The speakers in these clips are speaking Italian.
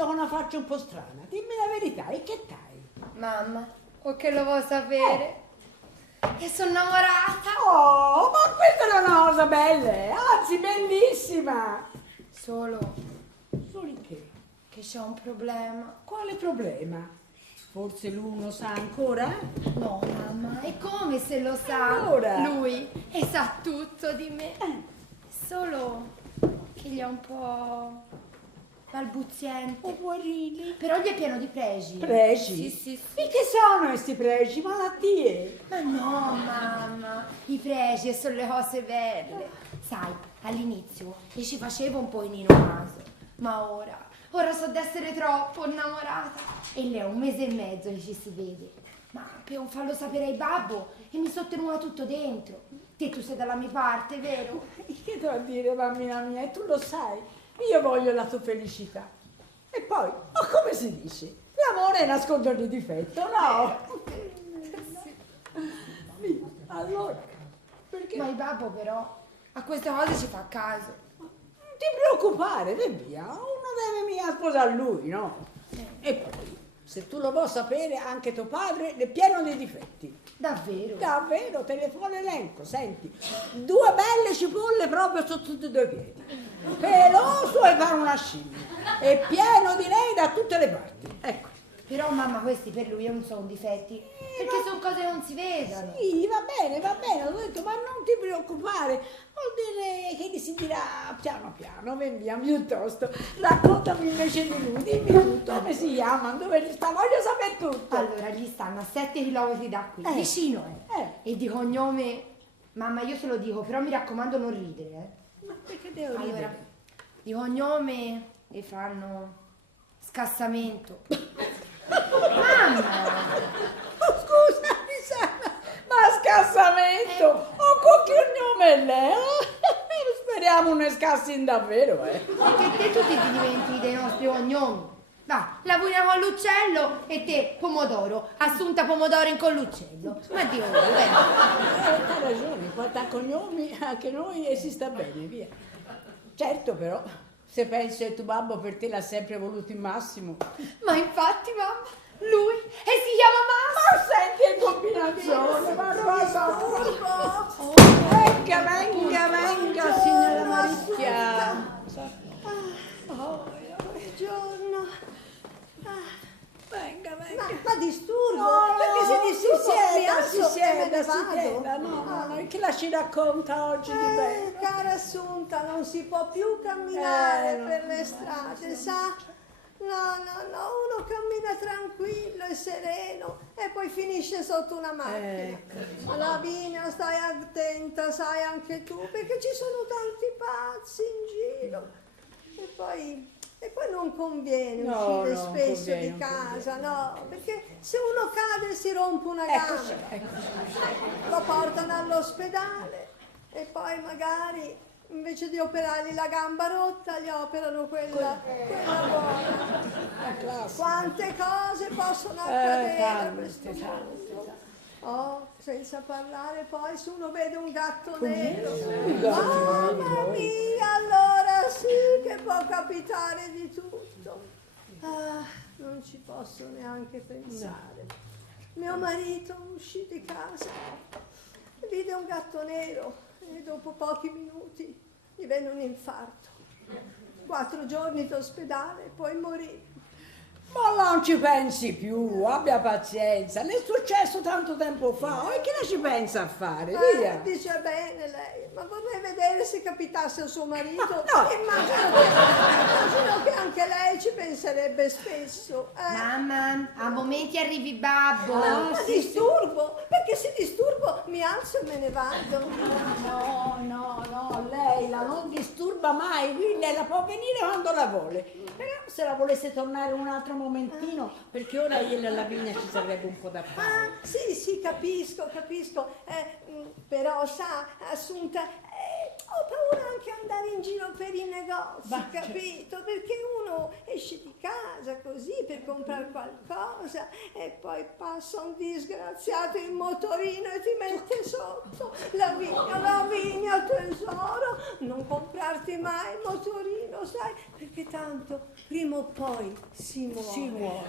io con una faccia un po' strana. Dimmi la verità, e che t'hai? Mamma, o che lo vuoi sapere? Che sono innamorata. Oh, ma questa è una cosa bella, anzi bellissima. Solo Solo che? che c'è un problema. Quale problema? Forse l'uno sa ancora? No, mamma, è come se lo sa Allora? lui e sa tutto di me. Solo che gli è un po' balbuziente. Oh, poverini. Però gli è pieno di pregi. Pregi? Sì, sì, sì. E che sono questi pregi? Malattie? Ma no, mamma, i pregi sono le cose belle. Sai, all'inizio io ci facevo un po' in naso, ma ora so d'essere troppo innamorata. E lei è 1 mese e mezzo che ci si vede. Ma per non farlo sapere ai babbo e mi sono tenuta tutto dentro. Te tu sei dalla mia parte, vero? Che devo dire, bambina mia? E tu lo sai, io voglio la tua felicità. E poi, ma come si dice? L'amore nasconde ogni difetto, no? Sì. Allora, perché? Ma il babbo però a queste cose ci fa caso. Non ti preoccupare, vai via, uno deve mica sposare lui, no? E poi, se tu lo vuoi sapere, anche tuo padre è pieno di difetti. Davvero? Davvero, te ne fa l'elenco, senti. 2 belle cipolle proprio sotto tutti e 2 piedi. Peloso e fa una scimmia. È pieno di lei da tutte le parti. Ecco. Però mamma, questi per lui non sono difetti, perché sono cose che non si vedono. Sì, va bene, ho detto, ma non ti preoccupare. Vuol dire che gli si dirà piano piano, ven via, piuttosto. Raccontami invece di lui, dimmi tutto, come si chiama, dove sta, voglio sapere tutto. Allora, gli stanno a 7 km da qui, vicino, E di cognome, mamma, io se lo dico, però mi raccomando non ridere, Ma perché devo Allora, ridere? di cognome le fanno scassamento. Mamma! Oh, scusa, Risana, ma scassamento! Oh, con che nome è lei? Speriamo non scassi davvero, Perché te tutti ti diventi dei nostri cognomi. Va, lavori con l'uccello e te pomodoro, Assunta Pomodoro in con l'uccello. Ma Dio, Hai ragione, quanto a cognomi anche noi e si sta bene, via. Certo però, se penso che tuo babbo per te l'ha sempre voluto il massimo. Ma infatti, mamma, lui e si chiama Massimo. Ma senti che combinazione, ma cosa? Venga, signora Maricchia. Buongiorno. Venga. Ma disturbo? No, perché se disturbo mi alzo si e me ne sieda, vado. no, che la ci racconta oggi di bello? Cara Assunta, non si può più camminare per le strade, sa? No, uno cammina tranquillo e sereno e poi finisce sotto una macchina. Ma Lavinia, stai attenta, sai anche tu, perché ci sono tanti pazzi in giro. E poi non conviene uscire spesso di casa, no, perché se uno cade si rompe una gamba, lo portano all'ospedale e poi magari invece di operargli la gamba rotta gli operano quella buona. Quante cose possono accadere a questo mondo. Oh, senza parlare poi se uno vede un gatto nero. Mamma mia, allora sì che può capitare di tutto. Ah, non ci posso neanche pensare. Mio marito uscì di casa, vide un gatto nero e dopo pochi minuti gli venne un infarto. 4 giorni d'ospedale e poi morì. Ma non ci pensi più, abbia pazienza, le è successo tanto tempo fa, e che ne ci pensa a fare, via? Dice bene lei, ma vorrei vedere se capitasse al suo marito. No. Immagino che anche lei ci penserebbe spesso. Mamma, a momenti arrivi babbo. Ma disturbo, perché se disturbo mi alzo e me ne vado. No, lei la non disturba mai, quindi lei la può venire quando la vuole. Però se la volesse tornare un altro momentino, perché ora io e la Lavinia ci sarebbe un po' da fare. Sì, capisco. Però sa, Assunta, Ho paura anche andare in giro per i negozi, Ma capito? Perché uno esce di casa così per comprare qualcosa e poi passa un disgraziato in motorino e ti mette sotto. Lavinia, tesoro, non comprarti mai il motorino, sai? Perché tanto prima o poi si muore.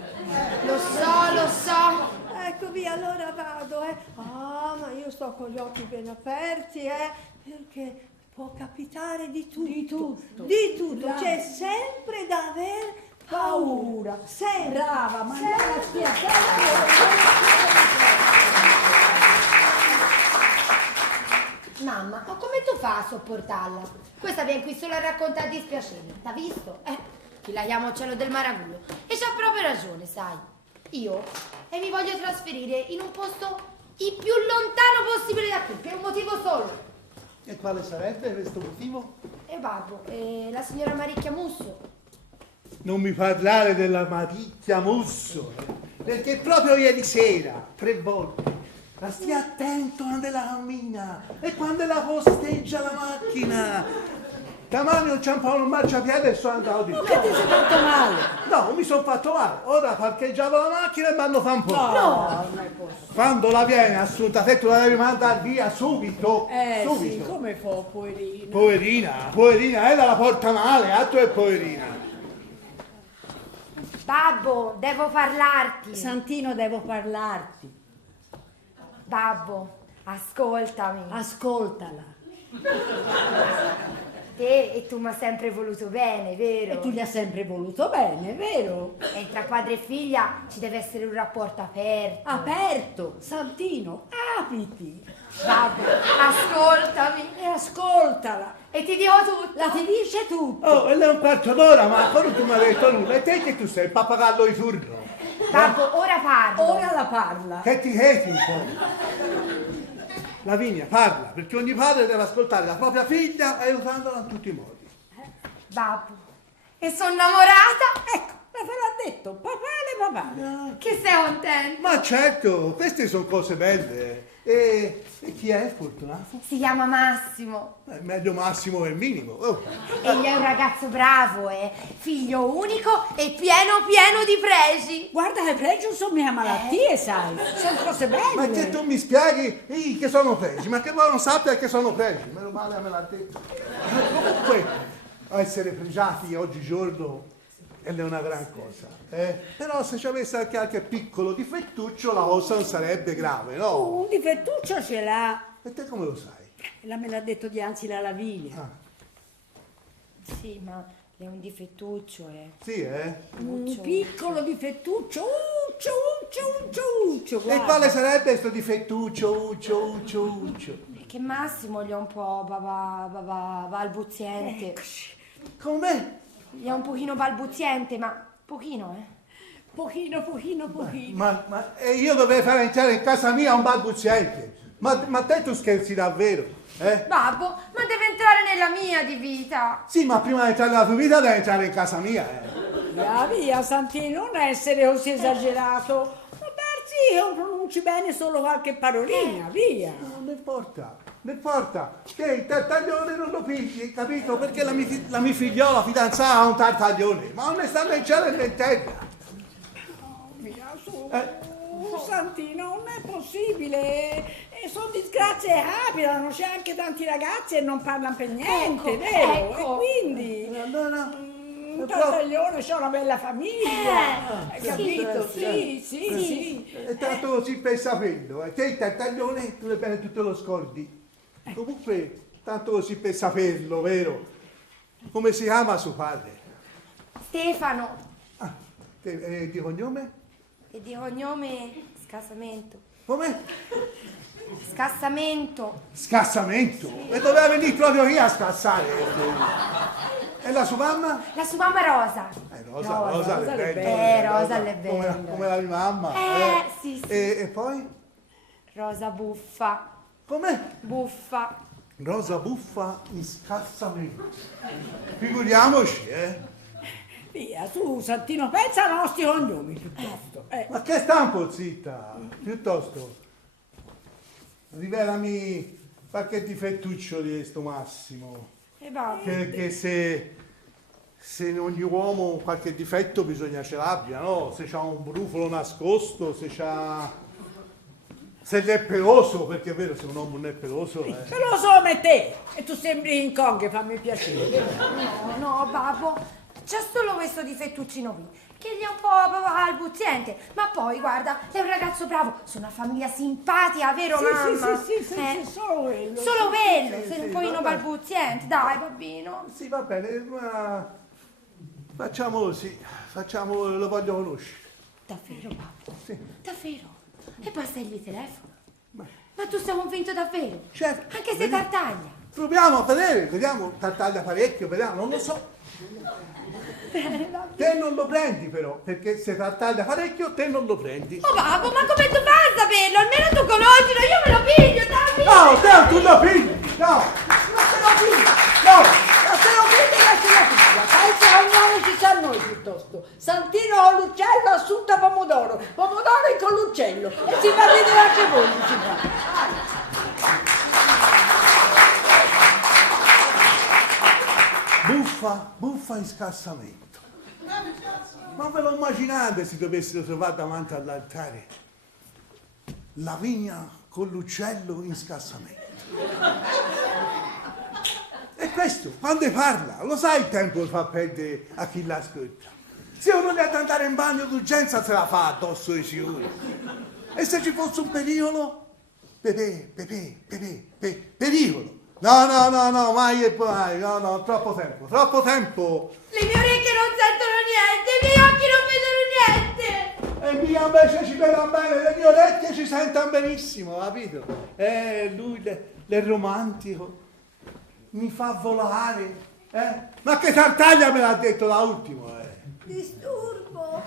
Lo so. Ecco via, allora vado, Ah, ma io sto con gli occhi ben aperti, perché può capitare di tutto. Di tutto. C'è sempre da aver paura. Sempre. Brava, ma andare stia Mamma, ma come tu fai a sopportarla? Questa viene qui solo a raccontare dispiaceri. T'ha visto? Chi la chiama uccello del Maraculo. E c'ha proprio ragione, sai. Io mi voglio trasferire in un posto il più lontano possibile da qui, per un motivo solo. E quale sarebbe questo motivo? Babbo, la signora Maricchia Musso. Non mi parlare della Maricchia Musso, perché proprio ieri sera, 3 volte, ma stia attento quando la cammina e quando la posteggia la macchina. Stamani ho ciampato un marciapiede e sono andato di che ti sei fatto male? No, non mi sono fatto male. Ora parcheggiavo la macchina e mi hanno fatto un po'. No, non è possibile. Quando la viene assunta, te tu la devi mandare via subito. Subito. Sì, come fa, poverino? Poverina, la porta male, tu è poverina. Babbo, devo parlarti. Santino, devo parlarti. Babbo, ascoltami. Ascoltala. Te e tu mi hai sempre voluto bene, vero? E tu gli hai sempre voluto bene, vero? E tra padre e figlia ci deve essere un rapporto aperto. Aperto, Santino, apriti. Babbo, ascoltami. E ascoltala. E ti dico tutto. La ti dice tutto. Oh, e lei è un quarto d'ora, ma ancora tu mi hai detto nulla. E te che tu sei il pappagallo di turno? Babbo, ora parlo. Ora la parla. Che ti cheti un po'? Lavinia, parla, perché ogni padre deve ascoltare la propria figlia aiutandola in tutti i modi. Babbo, e sono innamorata? Ecco, ma te l'ha detto, papà. Che sei contento? Ma certo, queste sono cose belle. E chi è fortunato? Si chiama Massimo. Meglio massimo del minimo. Oh. Egli è un ragazzo bravo, figlio unico e pieno di pregi. Guarda che pregio sono mie malattie, sai. Sono cose belle. Ma che tu mi spieghi che sono pregi, ma che voi non sappia che sono pregi. Meno male me l'ha detto. Ma comunque, essere pregiati oggigiorno è una gran cosa. Però se ci avesse anche qualche piccolo difettuccio la cosa non sarebbe grave, no? Un difettuccio ce l'ha. E te come lo sai? Me l'ha detto dianzi la Lavinia. Ah, Sì, ma è un difettuccio, sì, Un piccolo difettuccio. Uccio. E Guarda. quale sarebbe questo difettuccio, uccio? Che Massimo gli è un po' balbuziente. Com'è? Gli è un pochino balbuziente, ma pochino, Pochino. Ma io dovrei fare entrare in casa mia un balbuziente. Ma te tu scherzi davvero? Babbo, ma deve entrare nella mia di vita. Sì, ma prima di entrare nella tua vita devi entrare in casa mia. Via, Santino, non essere così esagerato. Può darsi io pronunci bene solo qualche parolina, via. Non importa. Che il tartaglione non lo pigli, capito? Perché la mia figliola fidanzata ha un tartaglione. Ma non ne stanno in cielo e in terra. Via, su. Santino, non è possibile. E sono disgrazie che capitano, c'è anche tanti ragazzi e non parlano per niente, vero? ecco. E quindi Allora, un tartaglione c'ha una bella famiglia, hai capito? Sì. è tanto così per saperlo. Te il tartaglione tu bene tutto lo scordi. Comunque, tanto così per saperlo, vero? Come si chiama suo padre? Stefano. Di cognome? E di cognome Scassamento. Come? Scassamento. Scassamento? E doveva venire proprio qui a scassare. E la sua mamma? La sua mamma Rosa. Rosa le belle. Rosa le belle. Come la mia mamma. Sì. E poi? Rosa buffa. Com'è? Buffa. Rosa buffa in scassamento. Figuriamoci, Via, su, Santino, pensa ai nostri cognomi piuttosto. Ma che sta un po' zitta? Piuttosto, rivelami qualche difettuccio di sto Massimo. babbo. Perché se in ogni uomo qualche difetto bisogna ce l'abbia, no? Se c'ha un brufolo nascosto, se è peloso, perché è vero, se un uomo non è peloso... Peloso come te! E tu sembri in conghe, fammi piacere. No, babbo, c'è solo questo difettuccino qui, che gli è un po' balbuziente, ma poi, guarda, è un ragazzo bravo, sono una famiglia simpatica, vero mamma? Sì, solo quello. Solo quello, Sì, sei sì, un pochino vabbè. balbuziente, dai, babbino. Sì, va bene, ma facciamo così, lo voglio conoscere. Davvero, babbo? Sì. Davvero? E basta il telefono? Ma tu sei convinto davvero? Certo. Anche se Vediamo. tartaglia? Proviamo a vedere, vediamo, tartaglia parecchio, vediamo, non lo so. Te non lo prendi però, perché se tartaglia parecchio, te non lo prendi. Oh babbo, ma come tu fai a saperlo? Almeno tu conoscilo, io me lo piglio, dai! No, te tu lo pigli, no, Non te lo pigli! no. Non te lo pigli, non te lo piglia! Pensa a un nome ci sa noi piuttosto. Santino con l'uccello, assunta pomodoro. Pomodoro con l'uccello. E si fa ridere anche voi, si fa. Buffa in scassamento. Ma ve lo immaginate se dovessero trovare davanti all'altare la vigna con l'uccello in scassamento? E questo, quando parla, lo sai il tempo che fa perdere a chi l'ascolta. Se uno deve andare in bagno d'urgenza se la fa addosso di sicuro. E se ci fosse un pericolo? Pericolo. No, mai e mai, no, troppo tempo. Le mie orecchie non sentono niente, i miei occhi non vedono niente! E mia invece ci vedono bene, le mie orecchie ci sentono benissimo, capito? Lui è romantico, mi fa volare, Ma che tartaglia me l'ha detto da ultimo, Disturbo.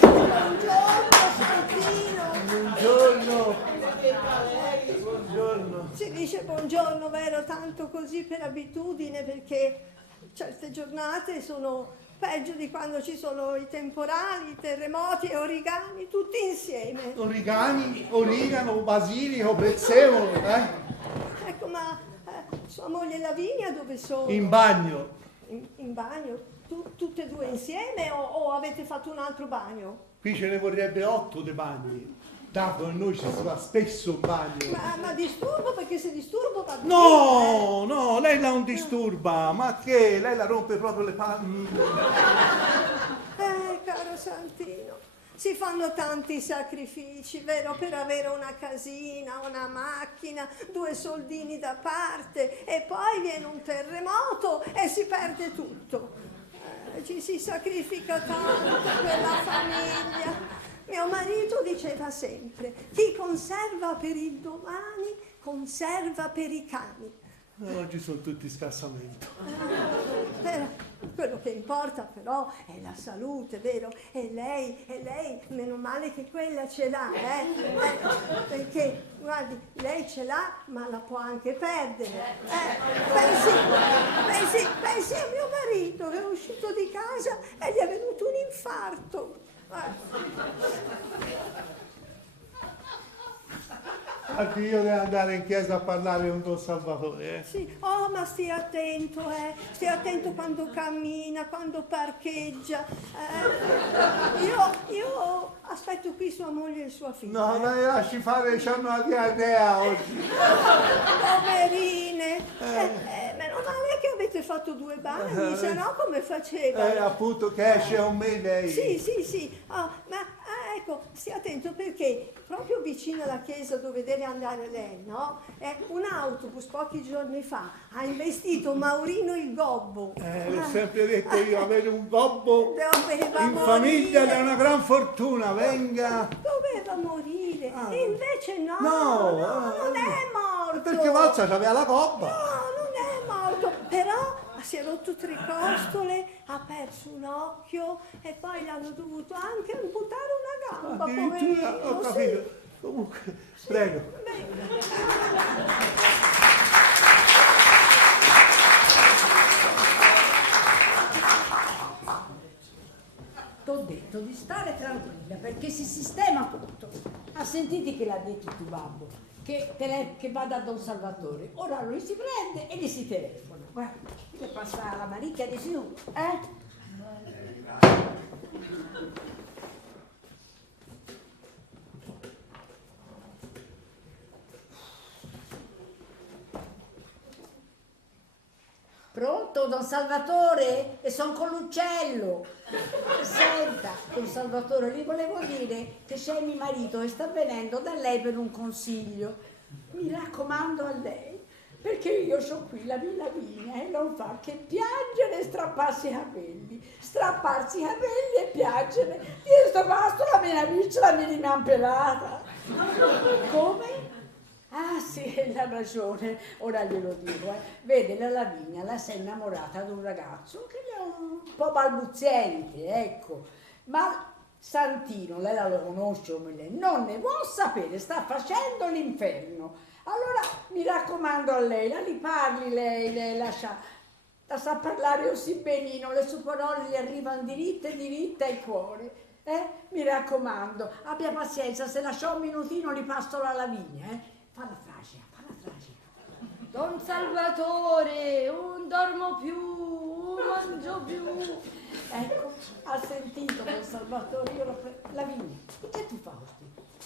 Buongiorno, Santino. Buongiorno. Si dice buongiorno, vero? Tanto così per abitudine, perché certe giornate sono peggio di quando ci sono i temporali, i terremoti e origami, tutti insieme. Origano, basilico, prezzemolo, Ecco, ma sua moglie Lavinia dove sono? In bagno. In bagno? Tutte e due insieme o avete fatto un altro bagno? Qui ce ne vorrebbe 8 dei bagni. Dato che noi ci si va spesso in bagno. Ma disturbo, perché se disturbo va bene. No, lei la non disturba, ma che? Lei la rompe proprio le palle. Caro Santino, si fanno tanti sacrifici, vero, per avere una casina, una macchina, 2 soldini da parte e poi viene un terremoto e si perde tutto. Ci si sacrifica tanto per la famiglia. Mio marito diceva sempre, chi conserva per il domani, conserva per i cani. Oggi sono tutti scassamento. Quello che importa però è la salute, vero? E lei, meno male che quella ce l'ha, perché, guardi, lei ce l'ha, ma la può anche perdere. Pensi a mio marito che è uscito di casa e gli è venuto un infarto. Anche io devo andare in chiesa a parlare con Don Salvatore, Sì, ma stia attento quando cammina, quando parcheggia. Io aspetto qui sua moglie e sua figlia. No, ma lasci fare, c'hanno la diarrea oggi. Poverine, meno male che avete fatto 2 bagni, se no come faceva? Appunto che esce con me lei. Sì. Ecco, stia attento perché proprio vicino alla chiesa dove deve andare lei, no? Un autobus pochi giorni fa ha investito Maurino il Gobbo. L'ho sempre detto io, avere un gobbo Doveva in morire. famiglia è una gran fortuna, venga. Doveva morire, e invece no, non è morto. Perché Valza c'aveva la coppa. No, non è morto, però si è rotto 3 costole, ha perso un occhio e poi l'hanno dovuto anche amputare una gamba, Addirittura, ho poverino. capito. Sì. Comunque, prego. T'ho detto di stare tranquilla perché si sistema tutto. Ha sentito che l'ha detto tuo babbo? che va da Don Salvatore. Ora lui si prende e gli si telefona. Guarda, che passa la maricchia di su, eh? Pronto, Don Salvatore? E son con l'uccello. Senta, Don Salvatore, gli volevo dire che c'è mio marito e sta venendo da lei per un consiglio. Mi raccomando a lei, perché io ho qui la mia Lavinia e non fa che piangere e strapparsi i capelli. Strapparsi i capelli e piangere. Io sto pasto la mia amica mi rimane pelata. Come? Ah sì, ha ragione, ora glielo dico. Vede, la Lavinia la si è innamorata di un ragazzo che è un po' balbuziente, ecco. Ma Santino, lei la lo conosce come lei, non ne vuol sapere, sta facendo l'inferno. Allora mi raccomando a lei, la li parli lei la sa parlare così benino, le sue parole gli arrivano diritte al cuore. Mi raccomando, abbia pazienza, se lascia un minutino gli passo la Lavinia, Falla tragica. Don Salvatore, un dormo più, un mangio più. Ecco, ha sentito Don Salvatore, Lavinia, e che tu fai?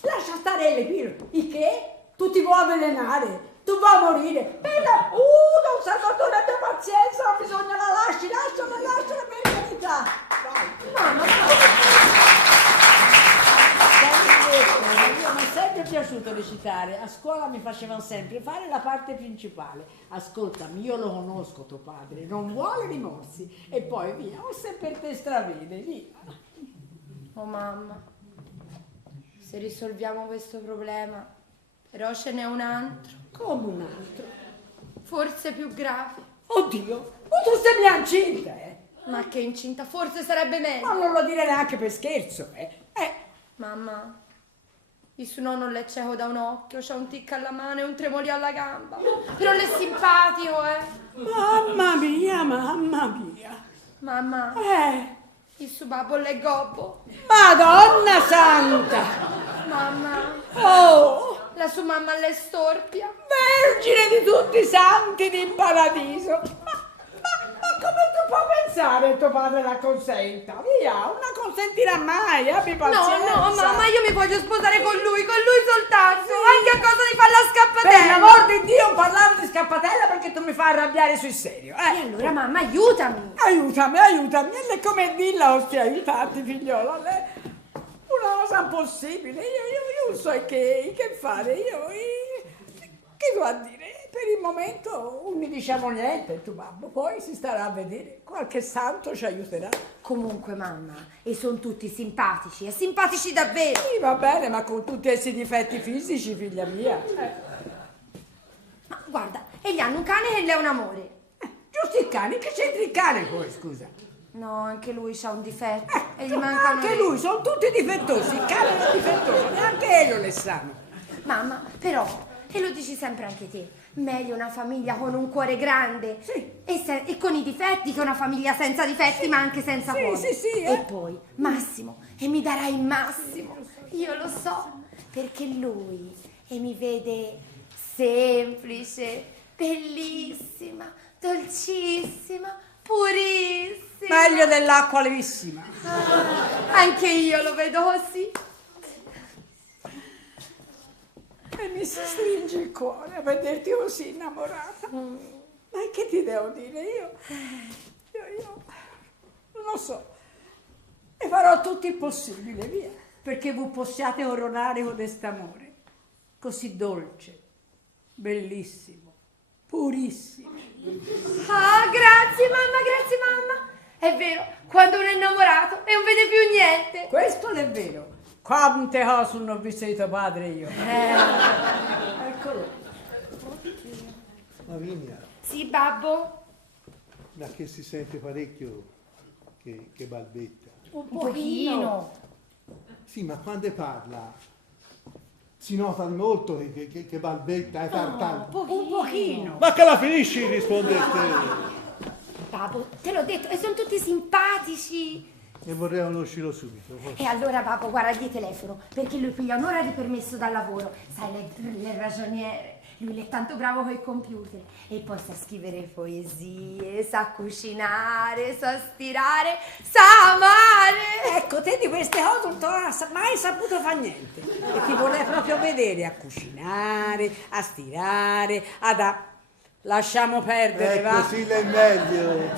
Lascia stare le pillole, i che? Tu ti vuoi avvelenare, tu vuoi morire. Bella, Don Salvatore, abbia pazienza, non bisogna la lasciala per carità. Vai. Mamma. Io mi è sempre piaciuto recitare, a scuola mi facevano sempre fare la parte principale. Ascoltami, io lo conosco tuo padre, non vuole rimorsi, e poi via, o se per te stravede, via. Oh mamma, se risolviamo questo problema, però ce n'è un altro. Come un altro? Forse più grave. Oddio, ma tu sei mia incinta, Ma che incinta, forse sarebbe meglio. Ma non lo dire neanche per scherzo, Mamma, il suo nonno è cieco da un occhio, c'ha un tic alla mano e un tremolio alla gamba. Però l'è simpatico, Mamma mia. Mamma, il suo babbo l'è gobbo. Madonna santa! Mamma, Oh! la sua mamma l'è storpia. Vergine di tutti i santi di paradiso! Ma come tu puoi pensare che tuo padre la consenta? Via, non la consentirà mai, abbi pazienza! No, mamma, io mi voglio sposare con lui soltanto, anche a cosa di fare la scappatella. Per l'amor di Dio, non parlare di scappatella perché tu mi fai arrabbiare sul serio, E allora, mamma, aiutami! Aiutami, e come dirla, ostia, aiutarti, figliola, una cosa impossibile, io non so che fare, che devo a dire? Per il momento non mi diciamo niente, tu babbo, poi si starà a vedere, qualche santo ci aiuterà. Comunque, mamma, e sono tutti simpatici, e simpatici davvero. Sì, va bene, ma con tutti questi difetti fisici, figlia mia. Ma guarda, e gli hanno un cane e lei è un amore. Giusto il cane, che c'entri il cane poi, scusa? No, anche lui c'ha un difetto e gli mancano Anche lui, sono tutti difettosi, il cane è difettoso, neanche Elio le sanno. Mamma, però, e lo dici sempre anche te, meglio una famiglia con un cuore grande e con i difetti che una famiglia senza difetti ma anche senza cuore. Sì. E poi, Massimo, e mi darai Massimo, io lo so, perché lui mi vede semplice, bellissima, dolcissima, purissima. Meglio dell'acqua levissima. Anche io lo vedo così. E mi si stringe il cuore a vederti così innamorata. Ma che ti devo dire? Io non lo so. E farò tutto il possibile, via, perché voi possiate coronare con quest'amore così dolce, bellissimo, purissimo. Ah, grazie mamma. È vero, quando uno è innamorato e non vede più niente. Questo è vero. Quante cose non ho visto di tuo padre io. Eccolo. Lavinia, Sì, babbo? da che si sente parecchio che balbetta. Un pochino. Sì, ma quando parla si nota molto che balbetta, tartalla. Un pochino. Ma che la finisci di rispondere te? Babbo, te l'ho detto, e sono tutti simpatici. E vorrei conoscerlo subito. E allora babbo, guarda, gli telefono, perché lui piglia un'ora di permesso dal lavoro. Sai, lei è il ragioniere. Lui è tanto bravo con i computer. E poi sa scrivere poesie, sa cucinare, sa stirare, sa amare. Ecco, te di queste cose non ti ho mai saputo fare niente. E ti vorrei proprio vedere a cucinare, a stirare, lasciamo perdere, va? Così è meglio.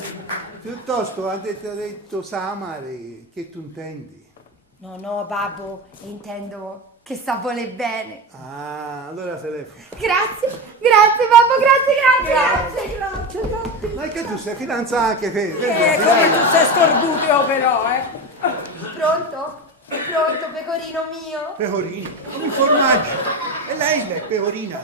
Piuttosto, quando ti ho detto sa amare, che tu intendi? No, no, babbo, intendo che sa vuole bene. Ah, allora telefono. Grazie, babbo, grazie. Ma è che tu sei fidanzata anche te? Come tu sei scorbuteo però, Pronto? Pronto, pecorino mio? Pecorino, come il formaggio. E lei è pecorina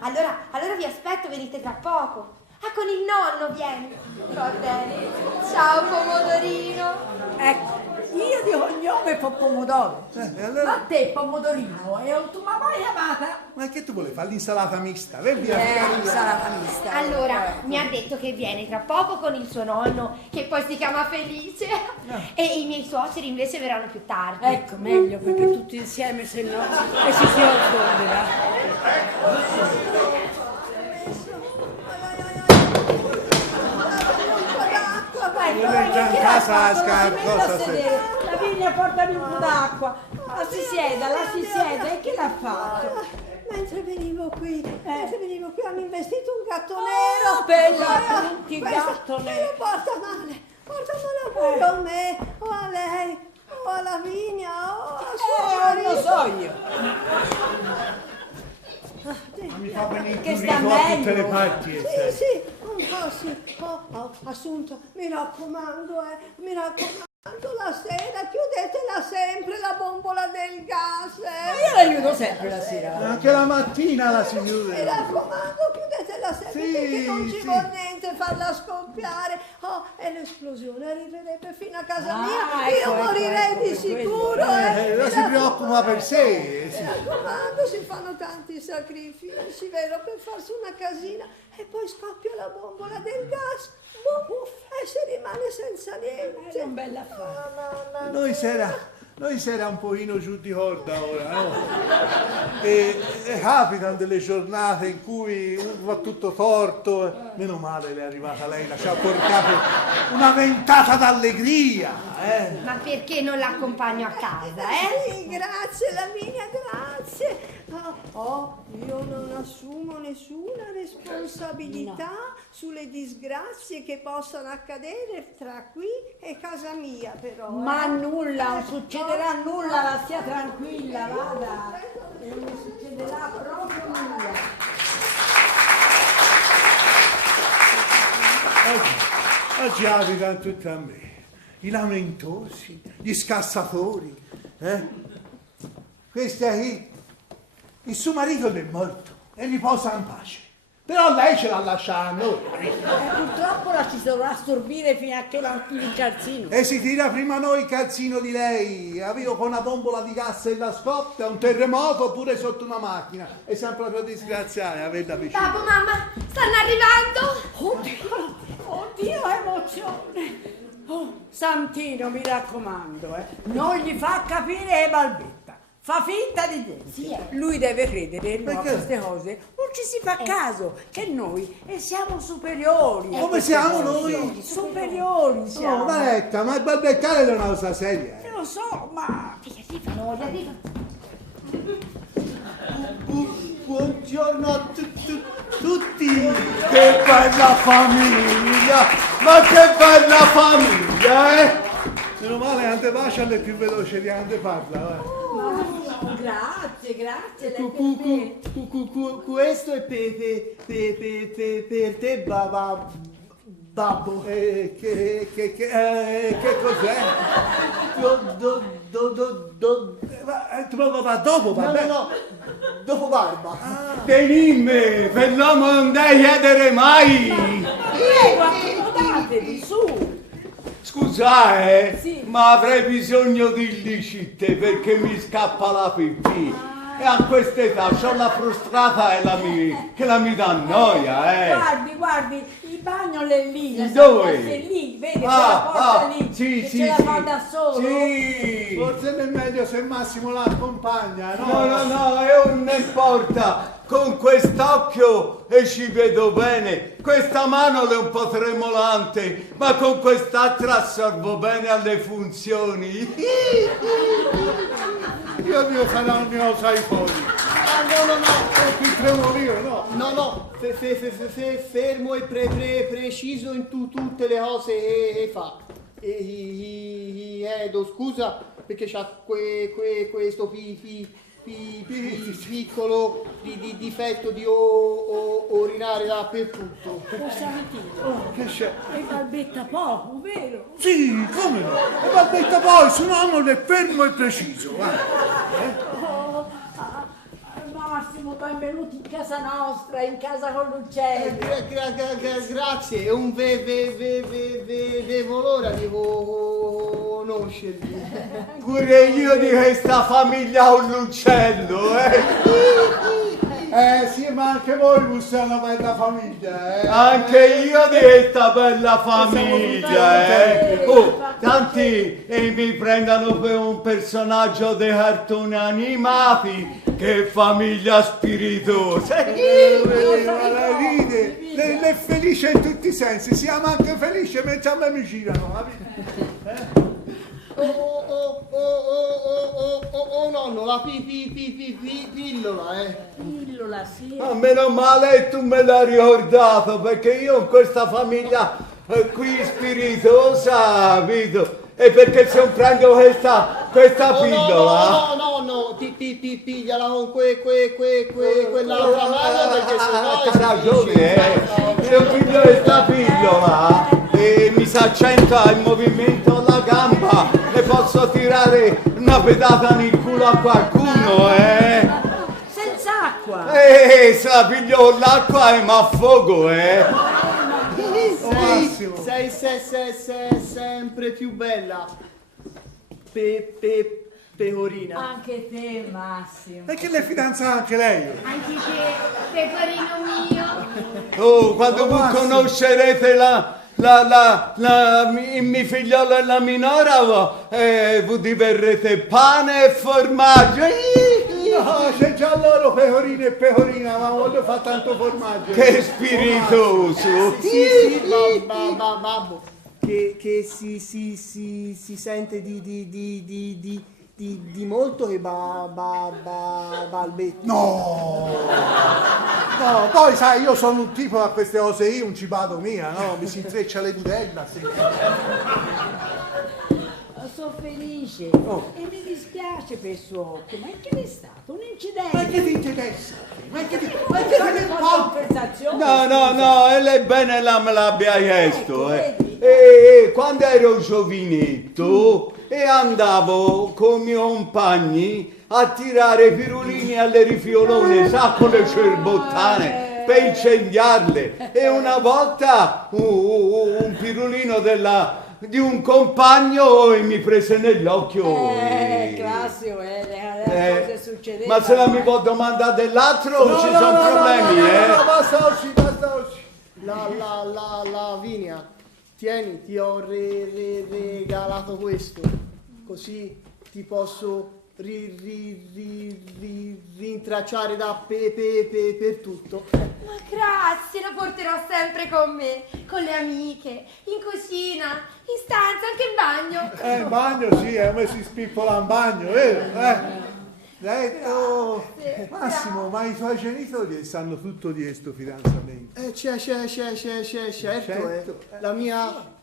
allora. Allora vi aspetto, venite tra poco. Ah, con il nonno vieni. Va bene. Ciao, pomodorino. Ecco, io di cognome Pomodoro. E allora? Ma te Pomodorino, e tu mi hai amata? Ma che tu volevi fare l'insalata mista? Vai via. L'insalata mista. Allora, mi ha detto che viene tra poco con il suo nonno, che poi si chiama Felice. E i miei suoceri invece verranno più tardi. Ecco, meglio, perché tutti insieme, se no, e ci si osgonderà. in casa cosa sei? Lavinia, portami un po' d'acqua. La si sieda, e che l'ha fatto? Mentre venivo qui hanno investito un gatto nero. Bella, tutti il gatto Me nero. lo porta male pure a me, o a lei, o a Lavinia, o a sua Non lo so io. Mi fa venire Che il sta prurito a tutte le meglio. parti. Sì, un po' sì. Oh, Assunta, mi raccomando, la sera chiudetela sempre la bombola del gas. Io l'aiuto sempre la sera. Anche la mattina la si Mi chiude. raccomando, chiudetela sempre Sì, perché non ci sì. vuole niente farla scoppiare. Oh, e l'esplosione arriverebbe fino a casa mia. Ecco, Io morirei di sicuro. Non si preoccupa per sé. Mi raccomando, si fanno tanti sacrifici, vero, per farsi una casina e poi scoppia la bombola del gas. E si rimane senza niente. È un bel affare. Noi sera un pochino giù di corda ora, no? E capitano delle giornate in cui va tutto torto. Meno male le è arrivata lei, la ci ha portato una ventata d'allegria. Ma perché non l'accompagno a casa, Sì, grazie Lavinia, grazie. Io non assumo nessuna responsabilità sulle disgrazie che possano accadere tra qui e casa mia, però. Ma nulla, non succederà nulla, la stia tranquilla, vada. E non succederà proprio nulla. Oggi abitano tutti a me. I lamentosi, gli scassatori. Questi è qui. Il suo marito è morto e riposa in pace. Però lei ce l'ha lasciata a noi. Purtroppo la ci dovrà assorbire fino a che la il calzino. E si tira prima noi il calzino di lei. Avevo con una bombola di gas e la scoppia, un terremoto oppure sotto una macchina. E siamo proprio disgraziati, averla vicino. Babbo, mamma, stanno arrivando. Oddio, emozione. Oh, Santino, mi raccomando, non gli fa capire che balbetta. Fa finta di niente. Sì, Lui deve credere no, a Perché? queste cose. Non ci si fa caso, che noi siamo superiori. a Come queste siamo cose. noi? Superiori siamo. No, Maretta, ma il balbettare è una cosa seria. Lo so, ma... Gli arrivano. Buongiorno a tutti. Che bella famiglia. Ma che bella famiglia, Meno male, Antepacia è più veloce di Anteparla, Grazie, lei per me. Questo è per te, babbo. Che cos'è? Va dopo, va bene. No, dopo barba. Tenimme, per l'uomo non devi chiedere mai. Prego, accomodatevi, su. Scusa, Sì. ma avrei bisogno di licite perché mi scappa la pipì. E a quest'età c'ho la frustrata che la mi dà noia, Guardi, il bagno è lì. Dove? È lì, vedi quella porta lì, che ce la fa da solo. Sì. Forse non è meglio se Massimo la accompagna, no? No, non importa. Con quest'occhio ci vedo bene, questa mano è un po' tremolante, ma con quest'altra assorbo bene alle funzioni. Io devo fare il mio fuori. Ah, no. Qui tremolio, no? No, fermo e preciso in tutte le cose che fa. Edo, scusa, perché c'ha questo piccolo difetto di orinare dappertutto. Che c'è? E balbetta poco, vero? Sì, come no? E va detto poi, suo nonno è fermo e preciso, Massimo, benvenuti in casa nostra, in casa con l'uccello. Grazie, è un vedevo l'ora di conoscervi. Pure io di questa famiglia ho l'uccello, Sì, ma anche voi foste una bella famiglia, Anche io di questa bella famiglia, tanti mi prendano per un personaggio dei cartoni animati, che famiglia spiritosa. Lei ride, lei è felice in tutti i sensi, siamo anche felici mentre a me mi girano, capito? Oh nonno, la pillola, Pillola, sì. Ma meno male tu me l'hai ricordato, perché io in questa famiglia qui spiritosa, vedo, e perché se non prendo questa pillola... No, pigliala con quell'altra mano, perché sennò... C'ha ragione, se io piglio questa pillola e mi si accenta il movimento alla gamba e posso tirare una pedata nel culo a qualcuno, Senza acqua. se la piglio con l'acqua e mi affogo, Massimo. Sei sempre più bella, pecorina. Anche te, Massimo. E che le fidanza anche lei? Anche te, pecorino mio. Oh, quando voi Massimo. conoscerete il mio figliolo e la minora, vi diverrete pane e formaggio. No, c'è già loro pecorino e pecorina, ma voglio fare tanto formaggio. Che spiritoso! Sì, babbo, che si sente di molto che balbetta. No, poi sai, io sono un tipo a queste cose, io un cibato mia, no? Mi si intreccia le budella, sì. Sono felice Oh. e mi dispiace per il suo occhio, ma che è stato? Un incidente? Ma che ti interessa? Ma che ti conversazione? No, e lei bene me l'abbia chiesto. Vedi? Quando ero giovinetto e andavo con i miei compagni a tirare pirulini alle rifiolone, sa, con le cerbottane, per incendiarle. E una volta un pirulino di un compagno mi prese nell'occhio. Classico, le cose succedevano. Ma se la mi può domandare dell'altro ci sono problemi, No, basta oggi. Lavinia, tieni, ti ho regalato questo, così ti posso rintracciare per tutto. Ma grazie, lo porterò sempre con me, con le amiche, in cucina, in stanza, anche in bagno. In bagno sì, come si spippola in bagno, vero? Massimo, ma i tuoi genitori sanno tutto di questo fidanzamento? Certo. La mia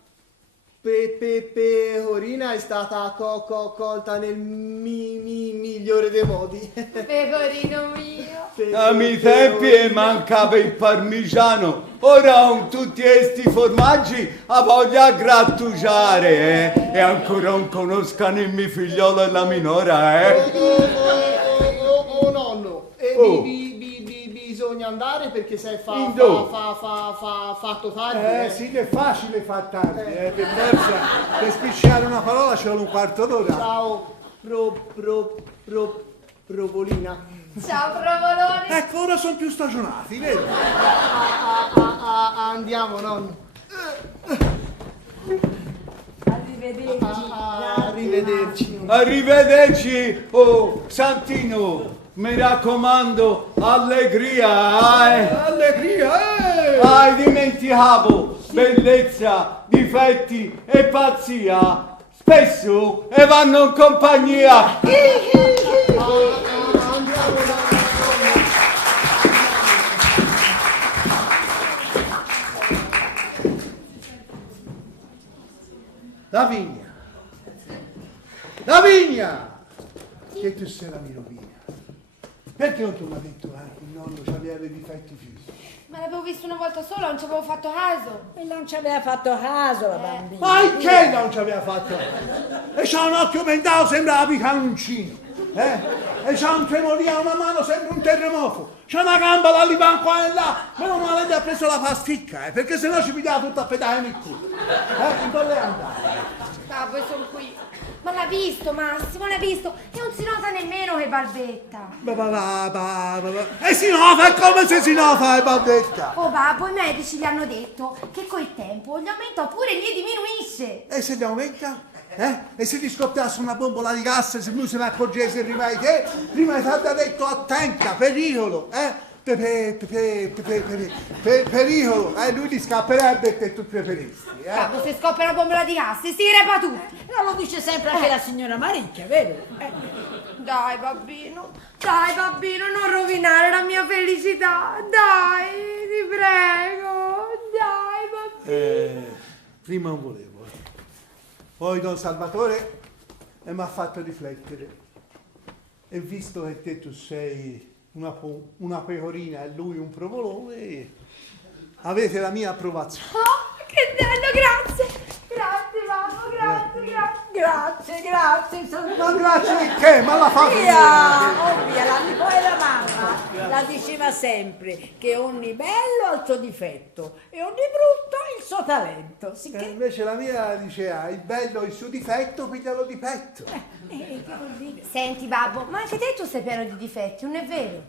pecorina è stata colta nel migliore dei modi. Pecorino mio. A miei tempi mancava il parmigiano, ora con tutti questi formaggi ha voglia di grattugiare, e ancora non conoscano il mio figliolo e la minora, Oh nonno, bisogna andare perché sei fatto tardi. Sì, che è facile far tardi, per forza, per spicciare una parola ci vuole un quarto d'ora. Ciao, provolina. Ciao, provolone. Ecco, ora sono più stagionati, vero? Andiamo, nonno. Arrivederci. Arrivederci, oh Santino, mi raccomando, allegria, Allegria, dimenticavo, bellezza, difetti e pazzia, spesso e vanno in compagnia. Lavinia! Che tu sei la mia rovina. Perché non tu mi hai detto che il nonno aveva dei difetti fisici? Ma l'avevo visto una volta sola, non ci avevo fatto caso. E non ci aveva fatto caso la bambina. Ma che non ci aveva fatto? E c'ha un occhio mentale, sembrava picanoncino. E c'ha un tremolio a una mano, sembra un terremoto. C'ha una gamba da lì qua e là. Meno male che ha preso la pasticca, perché sennò ci pigliava tutta a pedale nel culo. Dove andare? Poi sono qui. Ma l'ha visto, Massimo, l'ha visto. E non si nota nemmeno che balbetta. E si nota, è come se si nota, è baldetta. Oh babbo, i medici gli hanno detto che col tempo gli aumenta oppure gli diminuisce. E se gli aumenta? E se ti scoppiasse una bombola di gas, se lui se ne accorgesse prima di te, prima ti ha detto attenta, pericolo, pericolo, lui ti scapperebbe e te tu preferisci. Babbo, se scoppia una bombola di gas, si crepa tutti. Non lo dice sempre anche la signora Maricchia, vero? Dai, babbino, non rovinare la mia felicità. Dai, ti prego, dai, babbino. Prima non volevo. Poi Don Salvatore mi ha fatto riflettere. E visto che te tu sei una pecorina e lui un provolone, avete la mia approvazione. Oh, che bello, grazie. Grazie, babbo, grazie. Ma grazie di che? Ma la fa Via, la mamma la diceva sempre che ogni bello ha il suo difetto e ogni brutto il suo talento. Sicché... invece la mia diceva il bello il suo difetto, piglialo di petto. che vuol dire? Senti, babbo, ma anche te tu sei pieno di difetti, non è vero?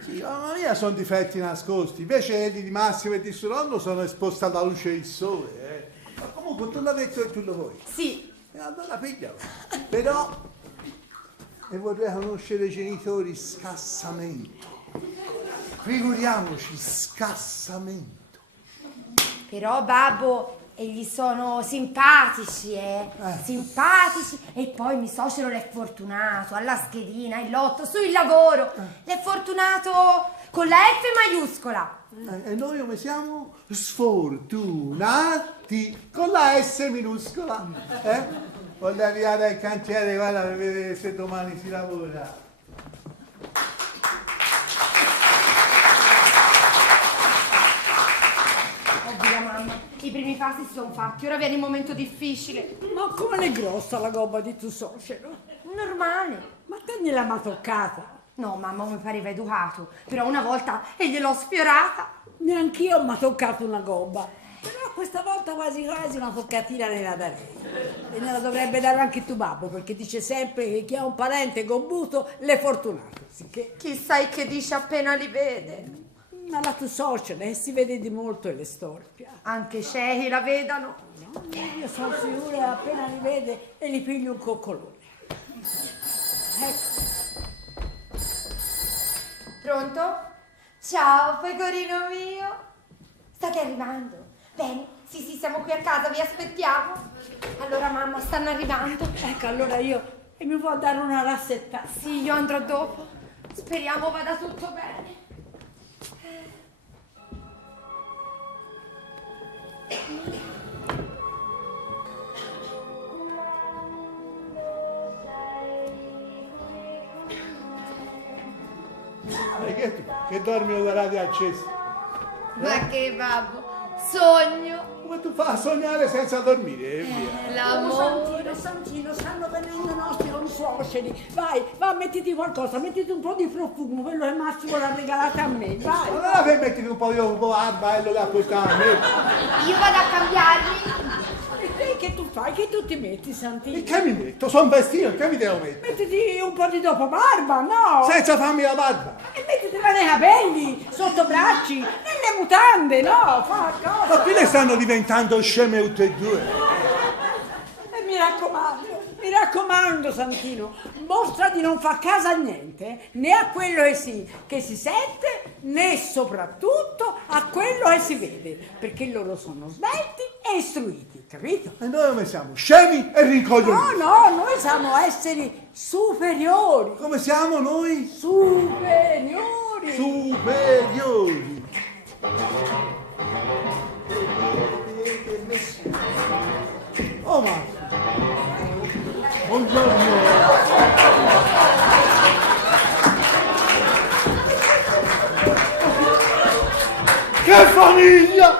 Sì, ma mia sono difetti nascosti, invece quelli di Massimo e di suo nonno sono esposti alla luce del sole. Ma comunque tu l'hai detto e tu lo vuoi. Sì. E allora piglialo. Però e vorrei conoscere i genitori scassamento. Figuriamoci, scassamento. Però, babbo, egli sono simpatici, simpatici. E poi mi suocero l'è fortunato alla schedina, il lotto, sul lavoro. L'è fortunato con la F maiuscola. E noi come siamo? Sfortunati con la S minuscola. Voglio arrivare al cantiere, guarda, per vedere se domani si lavora. Oddio, mamma, i primi passi si sono fatti, ora viene il momento difficile. Ma come è grossa la gobba di tuo suocero? Normale. Ma te gliel'ha mai toccata? No, mamma, mi pareva educato, però una volta e gliel'ho sfiorata. Neanch'io mi ha toccato una gobba. Però questa volta quasi quasi una toccatina gliela darei. E ne la dovrebbe dare anche tuo babbo, perché dice sempre che chi ha un parente gobbuto l'è fortunato. Sicché... Chissà che dice appena li vede. Ma la tua suocera si vede di molto e le storpia. Anche ciechi la vedano. No, io sono sicura che appena li vede e gli pigli un coccolone. Ecco. Pronto? Ciao, pecorino mio. State arrivando? Bene, sì, siamo qui a casa, vi aspettiamo. Allora, mamma, stanno arrivando. Ecco, allora io... E mi può dare una rassettata? Sì, io andrò dopo. Speriamo vada tutto bene. Che dormi con la radio accesa? Ma che babbo, sogno. Come tu fai a sognare senza dormire? Via. L'amore. Santino, stanno venendo i nostri suoceri. Vai, mettiti qualcosa, mettiti un po' di profumo, quello che Massimo l'ha regalato a me, vai. Allora per mettiti un po' di barba e lo da portare a me. Io vado a cambiarmi. E te che tu fai? Che tu ti metti, Santino? E che mi metto? Sono vestito, che mi devo mettere? Mettiti un po' di dopo barba, no? Senza farmi la barba. E mettitela nei capelli, sotto bracci, nelle mutande, no? Fa cosa? Ma qui le stanno diventando sceme tutte e due. E mi raccomando, Santino, mostra di non far caso a niente, né a quello che si sente, né soprattutto a quello che si vede, perché loro sono svelti e istruiti, capito? E noi come siamo? Scemi e rincoglioniti. No, noi siamo esseri superiori. Come siamo noi? Superiori. Superiori. Oh Marco. Buongiorno. Che famiglia!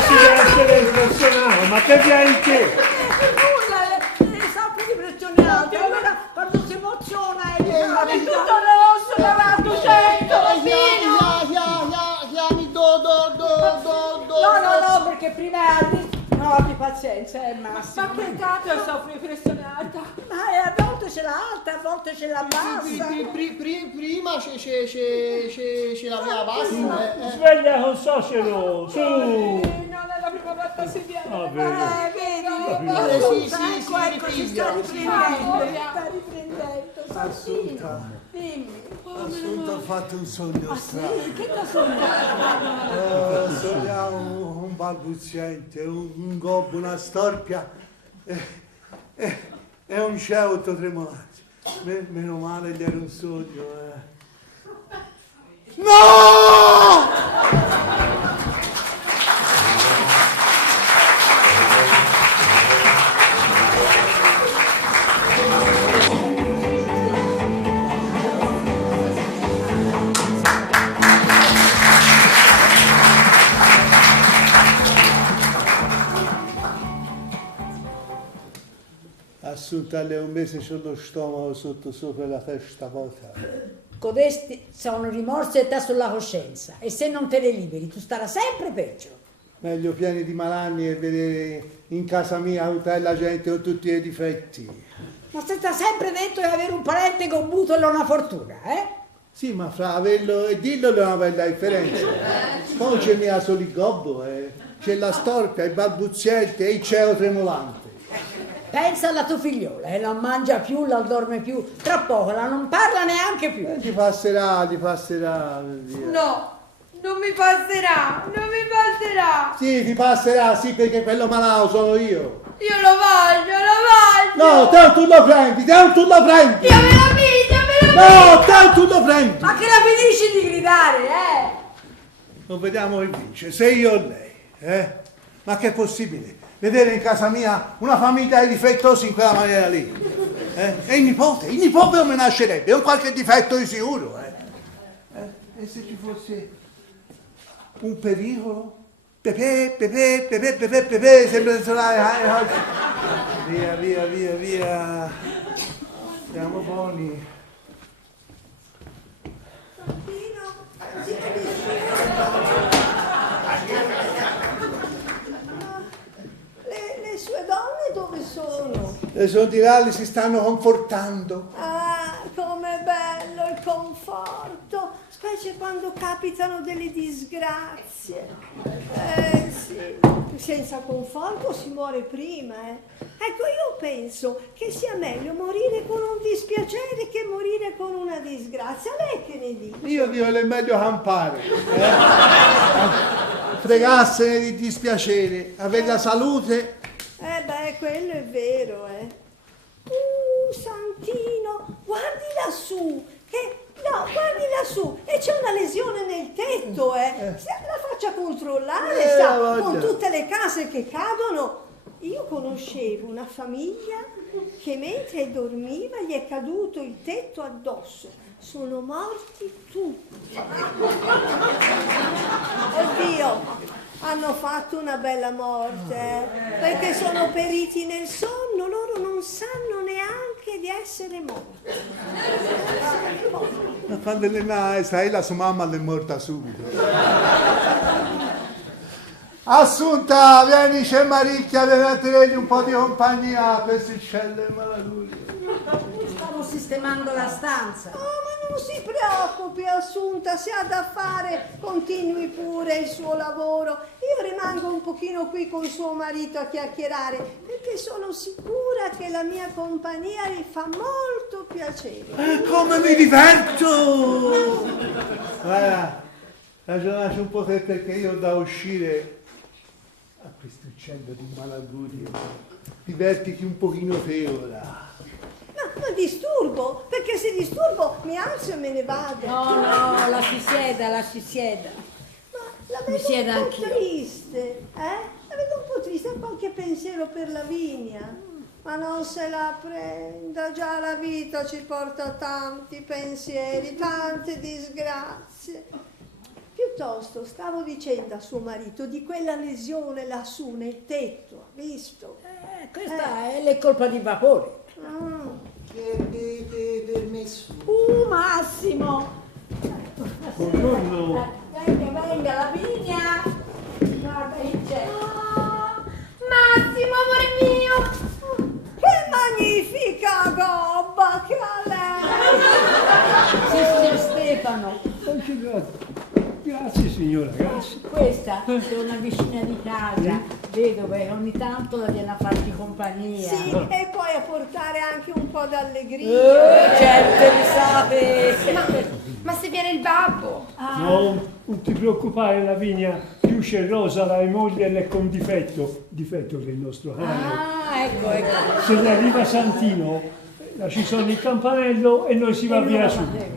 Si deve essere impressionato, ma che viene che? Nulla, è sempre impressionato. Allora, quando si emoziona è tutto rosso davanti, certo, No, perché prima abbi pazienza, è massimo. Ma che cazzo sono impressionata? Ma a volte ce l'ha alta, a volte ce l'ha bassa. Prima ce l'aveva bassa. Sveglia con Socero, su! Non è la prima volta si viene. Ah, vedi? Sì, Ecco, si sta riprendendo. Assunta. Dimmi. Assunta ha fatto un sogno strano. Che cosa sognato? Sogniamo un balbuziente, un gobbo, una storpia e un ceuto tremolante. Meno male gli era un sogno. No! Assunta, alle un mese c'ho lo stomaco sotto sopra la testa vuota. Codesti sono rimorsi e te sulla coscienza e se non te ne liberi tu starai sempre peggio. Meglio pieni di malanni e vedere in casa mia tutta la gente con tutti i difetti. Ma se ti ha sempre detto di avere un parente con butolo una fortuna, eh? Sì, ma fra averlo e dirlo è una bella differenza. Poi c'è mia solo il gobbo, c'è la storpia, il balbuziente e il cielo tremolante. Pensa alla tua figliola, non mangia più, non dorme più, tra poco non parla neanche più. Ti passerà, via. No, non mi passerà. Sì, ti passerà, sì, perché quello malato sono io. Io lo voglio. No, te tu lo prendi. Io me la piglio. No, te tu lo prendi. Ma che la finisci di gridare, Non vediamo chi vince, se io o lei, Ma che è possibile? Vedere in casa mia una famiglia di difettosi in quella maniera lì. E il nipote non mi nascerebbe, è un qualche difetto di sicuro. E se ci fosse un pericolo? Pepe, sembra di suonare. Via. Siamo buoni. Le sue donne dove sono? Le sono di là, si stanno confortando. Ah, com'è bello il conforto, specie quando capitano delle disgrazie. Sì, senza conforto si muore prima, Ecco, io penso che sia meglio morire con un dispiacere che morire con una disgrazia. Lei che ne dice? Io dico che è meglio campare. Fregarsene di dispiacere, avere la salute. Quello è vero, Santino, guardi lassù, guardi lassù, e c'è una lesione nel tetto, La faccia controllare, sa, con tutte le case che cadono. Io conoscevo una famiglia che mentre dormiva gli è caduto il tetto addosso. Sono morti tutti. Oddio, hanno fatto una bella morte, perché sono periti nel sonno, loro non sanno neanche di essere morti. Ma quando sai, la sua mamma è morta subito. Assunta, vieni, c'è Maricchia, deve tenere un po' di compagnia a questi uccelli malaguti. Stavo sistemando la stanza. Oh, ma non si preoccupi, Assunta, se ha da fare continui pure il suo lavoro. Io rimango un pochino qui con suo marito a chiacchierare, perché sono sicura che la mia compagnia gli fa molto piacere. Come mi diverto! Guarda, ragionate un po' te perché io ho da uscire a questo uccello di malaugurio. Divertiti un pochino te ora. Ma disturbo, perché se disturbo mi alzo e me ne vado. No, lasci sieda. Ma la Mi vedo siedo un po' anch'io. triste, La vedo un po' triste, ha qualche pensiero per Lavinia. Ma non se la prenda, già la vita ci porta tanti pensieri, tante disgrazie. Piuttosto stavo dicendo a suo marito di quella lesione lassù nel tetto, ha visto? Questa è colpa di vapore. Che avete permesso? Massimo! Buongiorno. Venga, Lavinia! Guarda, chi c'è? Massimo, amore mio! Che magnifica gobba che ha lei! Signor Stefano, Grazie signora, grazie. questa è una vicina di casa, vedove, ogni tanto la viene a farci compagnia. Sì, e poi a portare anche un po' d'allegria. Certe risate! Ma se viene il babbo? No, non ti preoccupare Lavinia, più c'è Rosa, la moglie è con difetto che è il nostro cane. Ecco. Se ne arriva Santino, ci sono il campanello e noi si va via subito.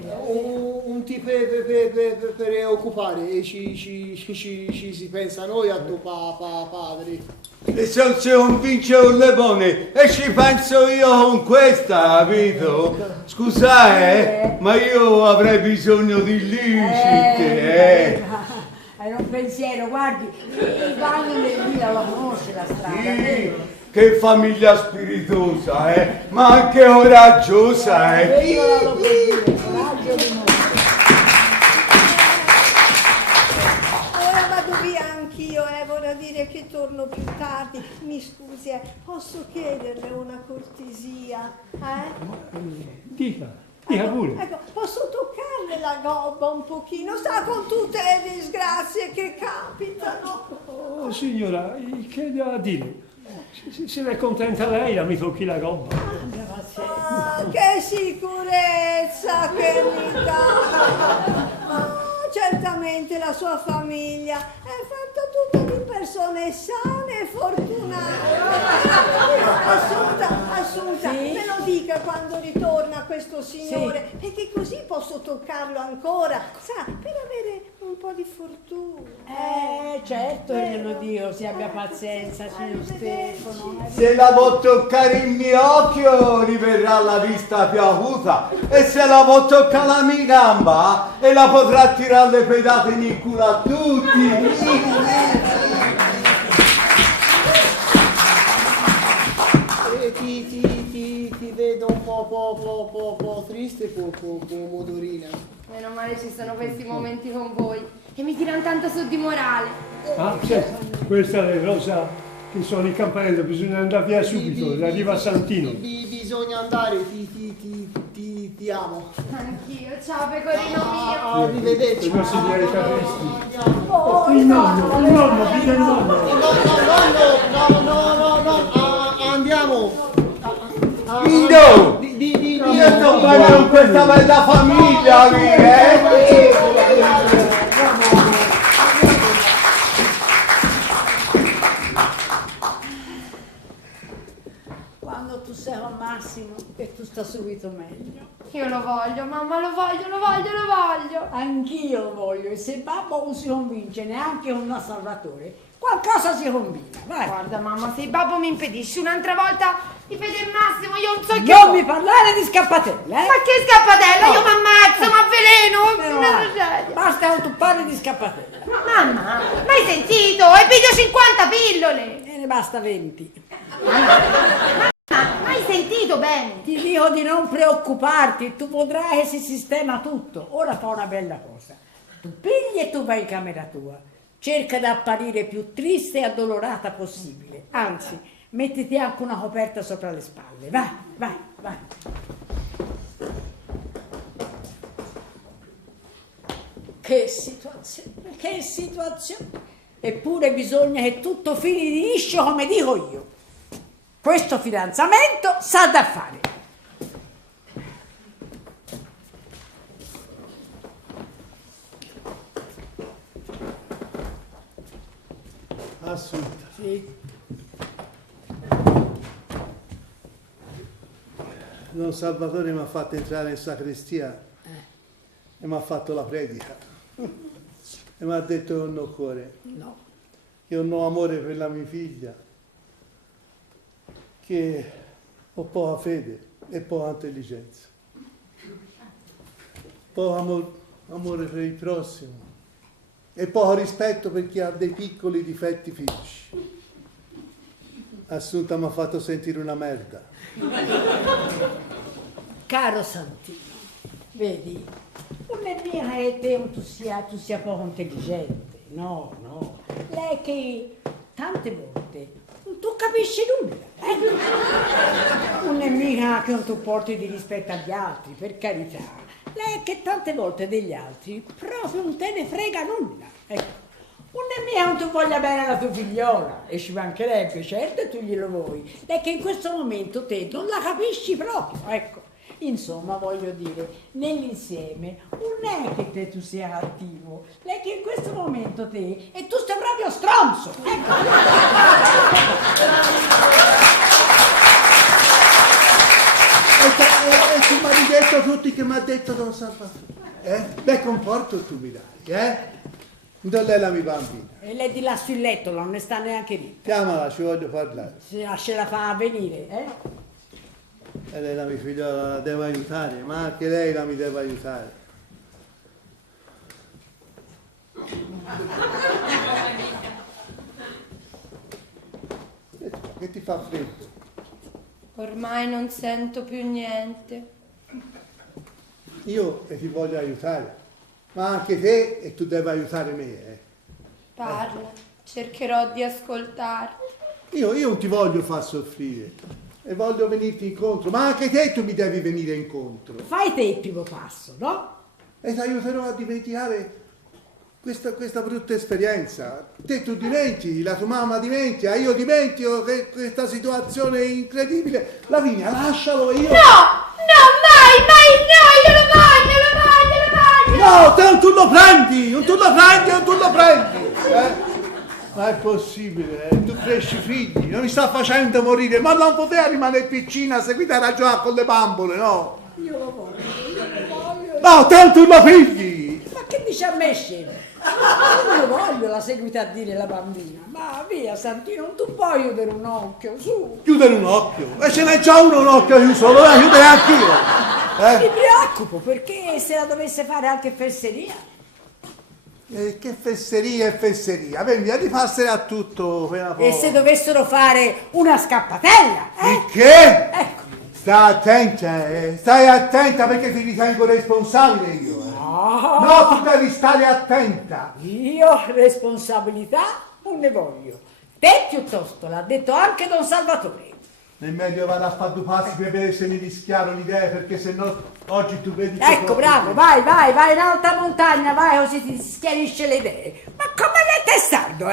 Un tipo per preoccupare e ci si pensa noi a tuo padre. E se non si convince un lepone e ci penso io con questa, capito? Scusa, ma io avrei bisogno di licite, Era un pensiero, guardi, il bagno del villa lo conosce la strada, Sì, vero? che famiglia spiritosa, ma anche coraggiosa, Io lo può dire, coraggio di noi. Ora vado via anch'io, vorrà dire che torno più tardi. Mi scusi, posso chiederle una cortesia? Dica pure. Ecco, posso toccarle la gobba un pochino? Sa, con tutte le disgrazie che capitano. Oh signora, che devo dire? Se l'è contenta lei, la mi tocchi la gobba. Che sicurezza che mi dà! Certamente la sua famiglia è fatta tutta di persone sane e fortunate. Assunta, Sì? me lo dica quando ritorna questo signore, perché così posso toccarlo ancora, sa, per avere un po' di fortuna. Certo, glielo dico, si abbia pazienza, signor Stefano. Se la può toccare il mio occhio, gli verrà la vista più acuta. E se la può toccare la mia gamba, e la potrà tirare le pedate in culo a tutti. Ti vedo un po' triste, Modorina. Meno male ci sono questi momenti con voi. E mi tirano tanto su di morale. Certo, questa è Rosa, che sono in campanello, bisogna andare via subito, arriva Santino. Bisogna andare, ti amo. Anch'io, ciao pecorino mio. Arrivederci. I nostri diaristi. Il nonno, viva il nonno. No, andiamo. Io sto bene con questa bella famiglia, Quando tu sei con Massimo e tu sta subito meglio. Io lo voglio, mamma, lo voglio. Anch'io lo voglio, e se babbo non si convince neanche con una Salvatore, qualcosa si combina, vai. Guarda mamma, se il babbo mi impedisce un'altra volta di vedere Massimo, io non so che... Non mi parlare di scappatella, Ma che scappatella, io mi ammazzo, ma veleno, Meno una male. tragedia. Basta non tuppare di scappatella. Mamma, ma hai sentito? Hai piglio 50 pillole. E ne basta 20. Ma hai sentito bene? Ti dico di non preoccuparti, tu vedrai che si sistema tutto. Ora fa una bella cosa. Tu pigli e tu vai in camera tua. Cerca di apparire più triste e addolorata possibile. Anzi, mettiti anche una coperta sopra le spalle. Vai. Che situazione, che situazione. Eppure bisogna che tutto fili di liscio come dico io. Questo fidanzamento sa da fare. Assunta. Sì. Don Salvatore mi ha fatto entrare in sacrestia e mi ha fatto la predica. E mi ha detto che non ho cuore, No. che non ho amore per la mia figlia, che ho poca fede e poca intelligenza, poco amore per il prossimo e poco rispetto per chi ha dei piccoli difetti fisici. Assunta mi ha fatto sentire una merda. Caro Santino, vedi, non è mia che te tu sia poco intelligente, no. Lei che tante volte non tu capisci nulla, Non è mica che non tu porti di rispetto agli altri, per carità. Lei è che tante volte degli altri proprio non te ne frega nulla, ecco. Non è mica che non tu voglia bene alla tua figliola, e ci mancherebbe, certo, e tu glielo vuoi. Lei che in questo momento te non la capisci proprio, ecco. Insomma, voglio dire, nell'insieme non è che te tu sia cattivo, lei che in questo momento te e tu stai proprio stronzo, ecco. E tu mi hai detto tutti che mi ha detto Don Salvatore, Beh, comporto tu mi dai, Non lei la mia bambina. E lei di là sul letto, non ne sta neanche lì. Chiamala, ci voglio parlare. Se la fa venire, E lei la mia figliola la deve aiutare, ma anche lei la mi deve aiutare. Che ti fa freddo? Ormai non sento più niente. Io ti voglio aiutare, ma anche te e tu devi aiutare me. Parla, cercherò di ascoltarti. Io non ti voglio far soffrire e voglio venirti incontro, ma anche te tu mi devi venire incontro. fai te il primo passo, no? E ti aiuterò a dimenticare questa brutta esperienza. Te tu dimentichi, la tua mamma dimentica, io dimentico questa situazione incredibile. Lavinia, lascialo io. No, mai, no, io lo voglio. No, te non tu lo prendi. Ma è possibile, tu cresci figli, non mi sta facendo morire, ma non poteva rimanere piccina seguita a ragionare con le bambole, no? Io lo voglio. No, tanto lo figli! Ma che dice a me, scemo? Io lo voglio, la seguita a dire la bambina. Ma via, Santino, non tu puoi chiudere un occhio, su. Chiudere un occhio? E ce n'è già uno un occhio chiuso, lo devo chiudere anch'io. Mi preoccupo, perché se la dovesse fare anche fesseria? Che fesseria e fesseria, vedi, di passare a tutto. E se dovessero fare una scappatella, Il che? Ecco. Stai attenta perché ti ritengo responsabile io. No, tu devi stare attenta. Io responsabilità non ne voglio. Te piuttosto, l'ha detto anche Don Salvatore. Nel meglio vado a fare due passi per vedere se mi rischiaro l'idea, perché se no oggi tu vedi... Ecco, bravo, vai in alta montagna, vai così ti schiarisce le idee. Ma come è testardo,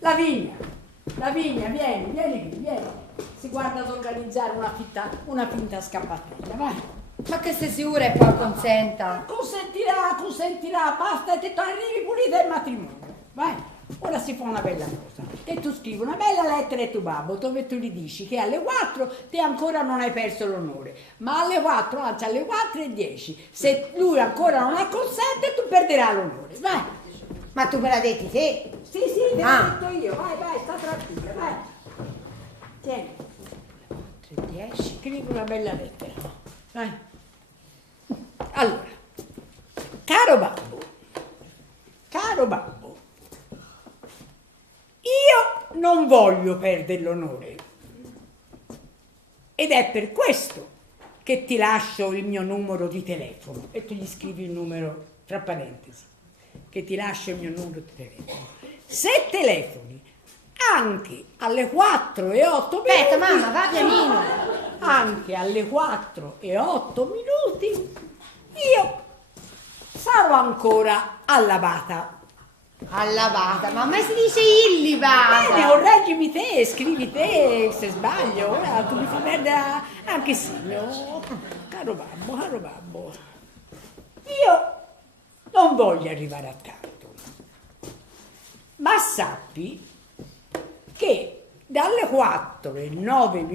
Lavinia, vieni. Si guarda ad organizzare una finta scappatella, vai. Ma che sei sicura e poi consenta? Consentirà, basta, ti arrivi pulita il matrimonio, vai. Ora si fa una bella cosa, e tu scrivi una bella lettera a tuo babbo dove tu gli dici che alle 4 te ancora non hai perso l'onore, ma alle 4, anzi alle 4:10, se lui ancora non acconsente tu perderai l'onore, vai. Ma tu me l'ha detto te? Sì, te l'ho detto io, vai, sta tranquilla, vai. Tieni. 3:10, scrivi una bella lettera, vai. Allora, caro babbo, io non voglio perdere l'onore ed è per questo che ti lascio il mio numero di telefono e tu gli scrivi il numero tra parentesi, che ti lascio il mio numero di telefono. Se telefoni anche alle 4:08 minuti, Aspetta, mamma, va pianino. Anche alle 4:08 minuti io sa sarò ancora allabata. Allabata, ma a me si dice illibata. Bene, correggimi te, scrivi te se sbaglio. Ora tu mi fai perdere anche segno. Caro babbo. Io non voglio arrivare a tanto, ma sappi che dalle 4:09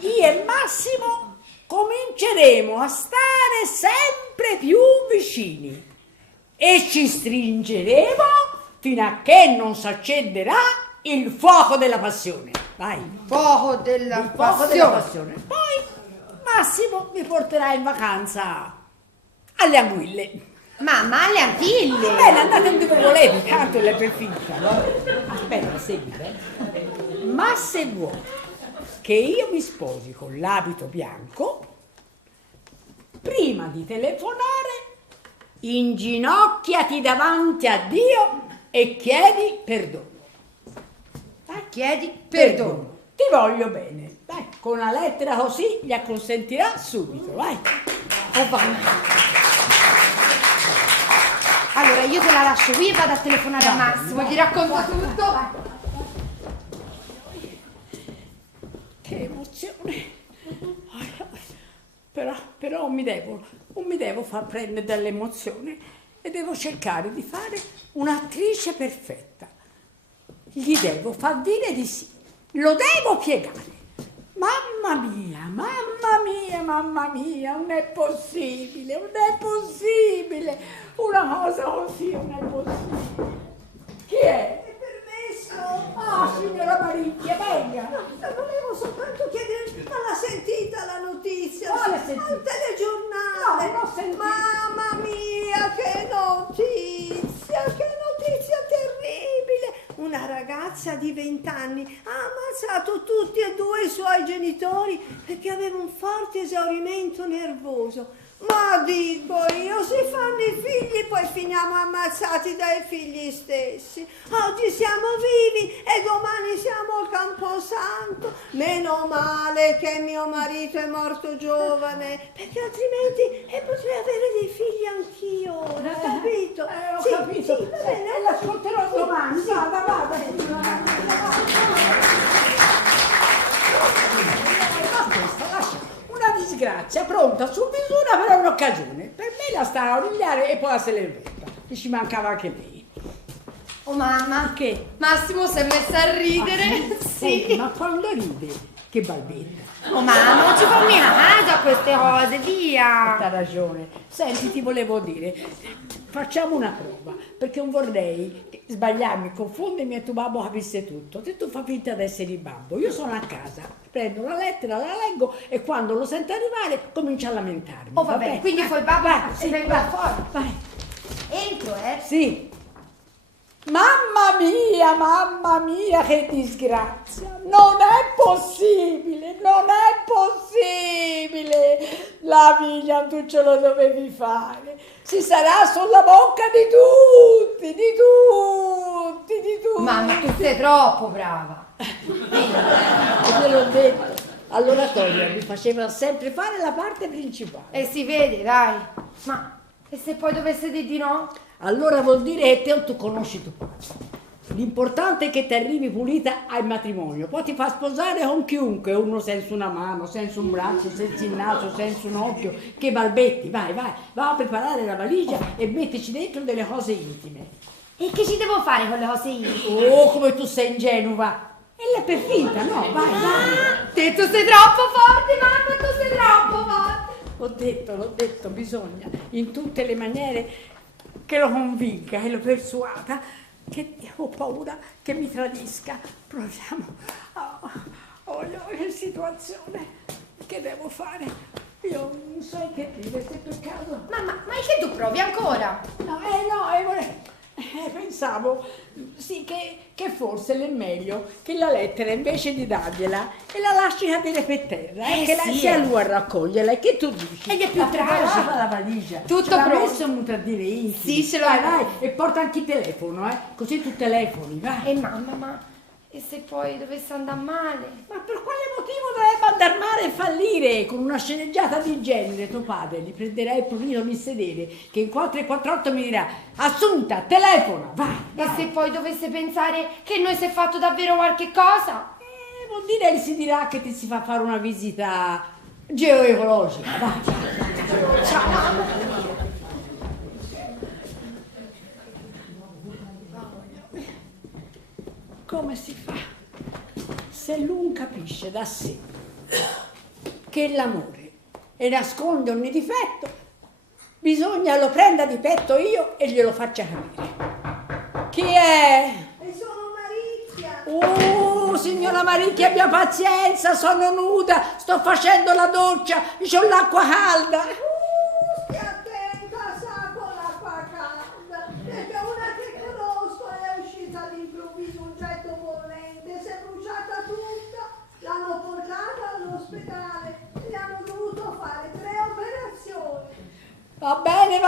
io e Massimo cominceremo a stare sempre più vicini e ci stringeremo fino a che non si accenderà il fuoco della passione. Vai. Fuoco della Il fuoco della passione. passione. Poi Massimo mi porterà in vacanza alle Anguille. Mamma, alle Antille. Bene, andate dove volete, tanto è per finta, no? Aspetta, segui, ma se vuoi che io mi sposi con l'abito bianco, prima di telefonare, inginocchiati davanti a Dio e chiedi perdono. Chiedi perdono. Ti voglio bene. Dai, con una lettera così gli acconsentirà subito, vai. Oh, vai. Allora io te la lascio qui e vado a telefonare a Massimo, gli racconto tutto. Che emozione. Però non mi devo far prendere dall'emozione e devo cercare di fare un'attrice perfetta. Gli devo far dire di sì. Lo devo piegare. Mamma mia, non è possibile. Una cosa così non è possibile. Chi è? È permesso? Ah, signora Maricchia, venga. Volevo soltanto chiedere, ma l'ha sentita la notizia? Quale sentita? Al telegiornale. No, non l'ho sentita. Mamma mia, che notizia terribile. Una ragazza di 20 anni ha ammazzato tutti e due i suoi genitori perché aveva un forte esaurimento nervoso. Ma dico io, si fanno i figli, poi finiamo ammazzati dai figli stessi. Oggi siamo vivi e domani siamo al Camposanto. Meno male che mio marito è morto giovane, perché altrimenti potrei avere dei figli anch'io ora, capito? Ho Sì, capito. sì, va bene. E l'ascolterò domani. Vada. Una disgrazia pronta su misura per un'occasione. Per me la sta a origliare e poi se l'è vetta. E ci mancava anche lei. Oh mamma, Che? Massimo si è messo a ridere. Senti, ma quando ride, che balbetta. Oh mamma, non ci fa mica caso a queste cose, via. T'ha ragione. Senti, ti volevo dire, facciamo una prova, perché non vorrei sbagliarmi, confondermi e tuo babbo capisse tutto. Se tu fai finta di essere il babbo, io sono a casa, prendo la lettera, la leggo e quando lo sento arrivare comincio a lamentarmi. Oh vabbè, quindi poi babbo si venga fuori. Vai. Entro, Sì. Mamma mia, che disgrazia! Non è possibile! La figlia tu ce lo dovevi fare! Si sarà sulla bocca di tutti! Mamma, tu sei troppo brava. E te l'ho detto, all'oratorio mi faceva sempre fare la parte principale. E si vede, dai. Ma, e se poi dovesse dire di no? Allora vuol dire che te tu conosci tuo padre. L'importante è che ti arrivi pulita al matrimonio, poi ti fa sposare con chiunque, uno senza una mano, senza un braccio, senza il naso, senza un occhio, che balbetti, vai, va a preparare la valigia e mettici dentro delle cose intime. E che ci devo fare con le cose io? Oh, come tu sei ingenua! E lei per finta, no? Vai. Te tu sei troppo forte, mamma, tu sei troppo forte. L'ho detto, bisogna in tutte le maniere che lo convinca e lo persuada, che ho paura che mi tradisca. Proviamo. Che situazione, che devo fare? Io non so che dire, se per caso... Mamma, ma è che tu provi ancora? Pensavo, sì, che forse è meglio che la lettera invece di dargliela e la lasci cadere per terra, che sì, sia lui a raccoglierla, e che tu dici? Ed è più Ha preparato tragico. la valigia, Tutto ce l'ha pronto. messo un mutandine intimo. Sì, ce l'ho. Vai, e porta anche il telefono, così tu telefoni, vai. Mamma, ma E se poi dovesse andare male? Ma per quale motivo dovrebbe andare male e fallire? Con una sceneggiata di genere, tuo padre gli prenderà il provino di sedere, che in 4:48 mi dirà: Assunta, telefona, vai, E vai. se poi dovesse pensare che noi si è fatto davvero qualche cosa? Vuol dire che si dirà che ti si fa fare una visita geoecologica, vai. Ciao mamma. Come si fa? Se l'un capisce da sé che l'amore nasconde ogni difetto, bisogna lo prenda di petto io e glielo faccia capire. Chi è? E sono Maricchia. Signora Maricchia, abbia pazienza, sono nuda, sto facendo la doccia, c'ho l'acqua calda. Stia attenta, sa, con l'acqua calda, perché una che conosco è uscita all'improvviso un getto bollente, si è bruciata tutta, l'hanno portata all'ospedale, gli hanno dovuto fare 3 operazioni. Va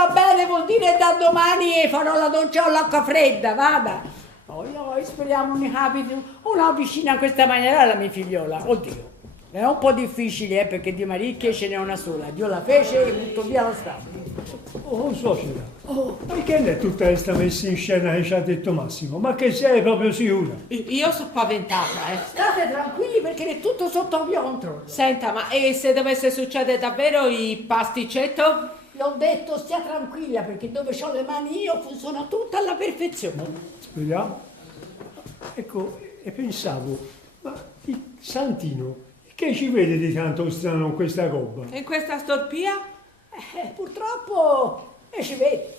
bene, vuol dire da domani farò la doccia con l'acqua fredda, vada. Poi speriamo mi capiti una vicina a questa maniera alla mia figliola. Oddio, è un po' difficile perché di Maricchia ce n'è una sola. Dio la fece e butto via lo stato. Oh, suocera, perché lei tutta questa messa in scena che ci ha detto Massimo? Ma che sei proprio sicura? Io sono spaventata, State tranquilli perché è tutto sotto mio controllo. Senta, ma e se dovesse succedere davvero il pasticcetto? Vi ho detto stia tranquilla perché dove ho le mani io funziona tutto alla perfezione. Speriamo. Ecco, e pensavo, ma il Santino, che ci vede di tanto strano in questa roba? In questa storpia? Purtroppo ci vede.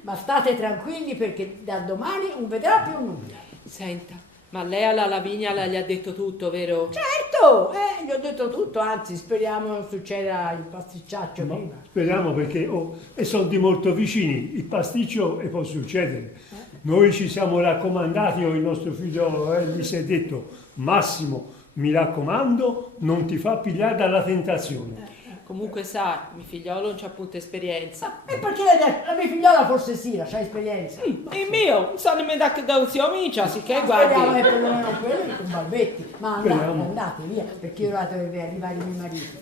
Ma state tranquilli perché da domani non vedrà più nulla. Senta, ma lei alla Lavinia gli ha detto tutto, vero? Certo, gli ho detto tutto, anzi speriamo non succeda il pasticciaccio Ma prima. speriamo perché e sono di molto vicini, il pasticcio e può succedere. Noi ci siamo raccomandati, io e il nostro figlio gli si è detto: Massimo, mi raccomando, non ti fa pigliare dalla tentazione. Comunque sa, mio figliolo non c'ha appunto esperienza. E perché la mia figliola forse sì, c'ha esperienza. Il mio, non sa nemmeno da che zio micia, sicché Speriamo che guardi. perlomeno quello con Balbetti. Ma Speriamo. andate via, perché io ora deve arrivare mio marito.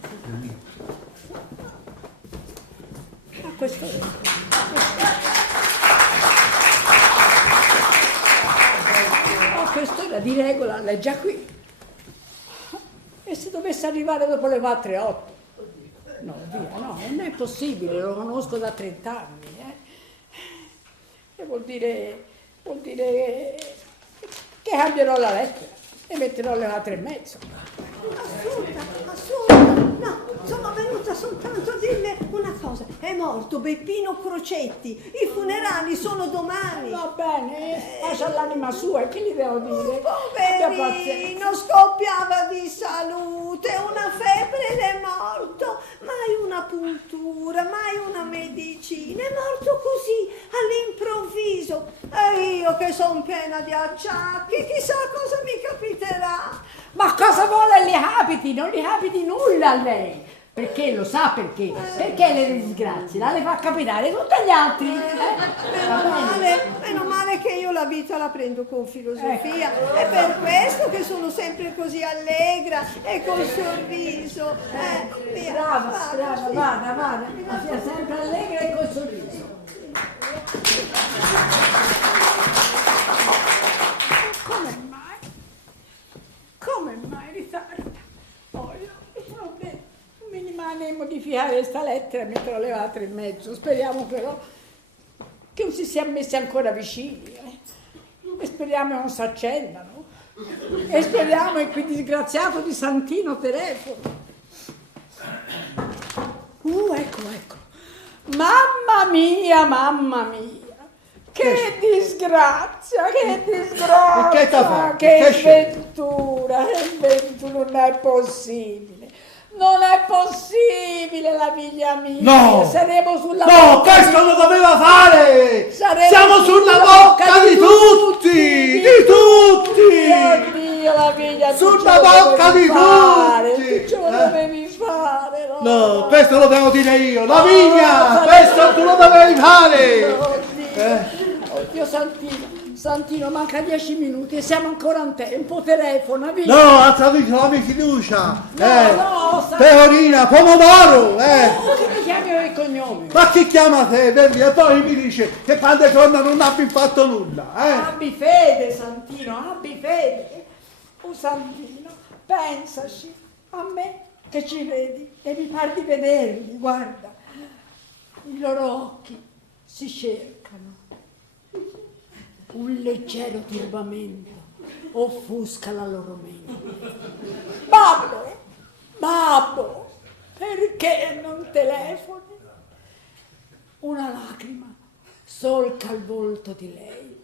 A quest'ora di regola lei è già qui. E se dovesse arrivare dopo le 4:08? No, via, no, non è possibile, lo conosco da 30 anni. E vuol dire che cambierò la lettera e metterò le 4:30. Assunta, no, sono venuta soltanto a dirle una cosa. È morto Beppino Crocetti, i funerali sono domani. Va bene, lascia l'anima sua, e che gli devo dire? Abbia pazienza. Poverino, scoppiava di salute, una febbre ed è morto. Mai una puntura, mai una medicina, è morto così, all'improvviso. E io che sono piena di acciacchi, chissà cosa mi capiterà. Ma cosa vuole le capiti? Non gli capiti nulla a lei. Perché lo sa perché? Perché le disgrazie la le fa capitare tutti gli altri. Meno male che io la vita la prendo con filosofia. È per questo che sono sempre così allegra e col sorriso. Via, Brava, sì. vada, ma sia sempre allegra e col sorriso. Come mai ritarda? Vabbè, mi rimane a modificare questa lettera e metterò le 4:30. Speriamo però che non si sia messi ancora vicini. E speriamo che non si accendano. E speriamo che quel disgraziato di Santino telefono. Ecco. Mamma mia. Che disgrazia, E che t'ha fatto? che Che sventura, non è possibile. Non è possibile la figlia mia. No! Saremo sulla No, bocca questo lo doveva fare! Saremo Siamo sulla bocca di tutti! Di tutti! Oddio, la figlia, Sulla bocca di tutti! Tu ce lo dovevi fare, no? No, questo lo devo dire io! Lavinia! Questo tu lo dovevi fare! Oddio. Dio Santino, manca 10 minuti e siamo ancora in tempo, telefona, via. No, ha tradito la mia fiducia. No, Pecorina, pomodoro, che mi chiami il cognome? Ma chi chiama te, Verdi? E poi mi dice che quando torna non abbi fatto nulla, Abbi fede, Santino, abbi fede. Oh, Santino, pensaci, a me che ci vedi e mi par di vederli, guarda. I loro occhi si cercano. Un leggero turbamento offusca la loro mente. Babbo, perché non telefoni? Una lacrima solca il volto di lei.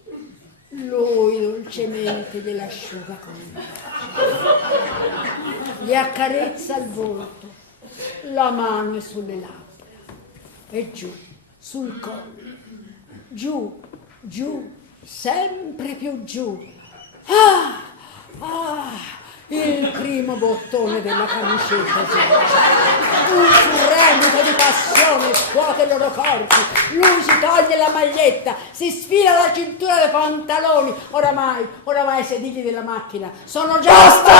Lui dolcemente gliel'asciuga con il mano. Gli accarezza il volto, la mano è sulle labbra e giù, sul collo, giù, sempre più giù. Il primo bottone della camicetta un fremito di passione scuote i loro corpi. Lui si toglie la maglietta, si sfila la cintura dei pantaloni. Oramai i sedili della macchina sono già... Basta!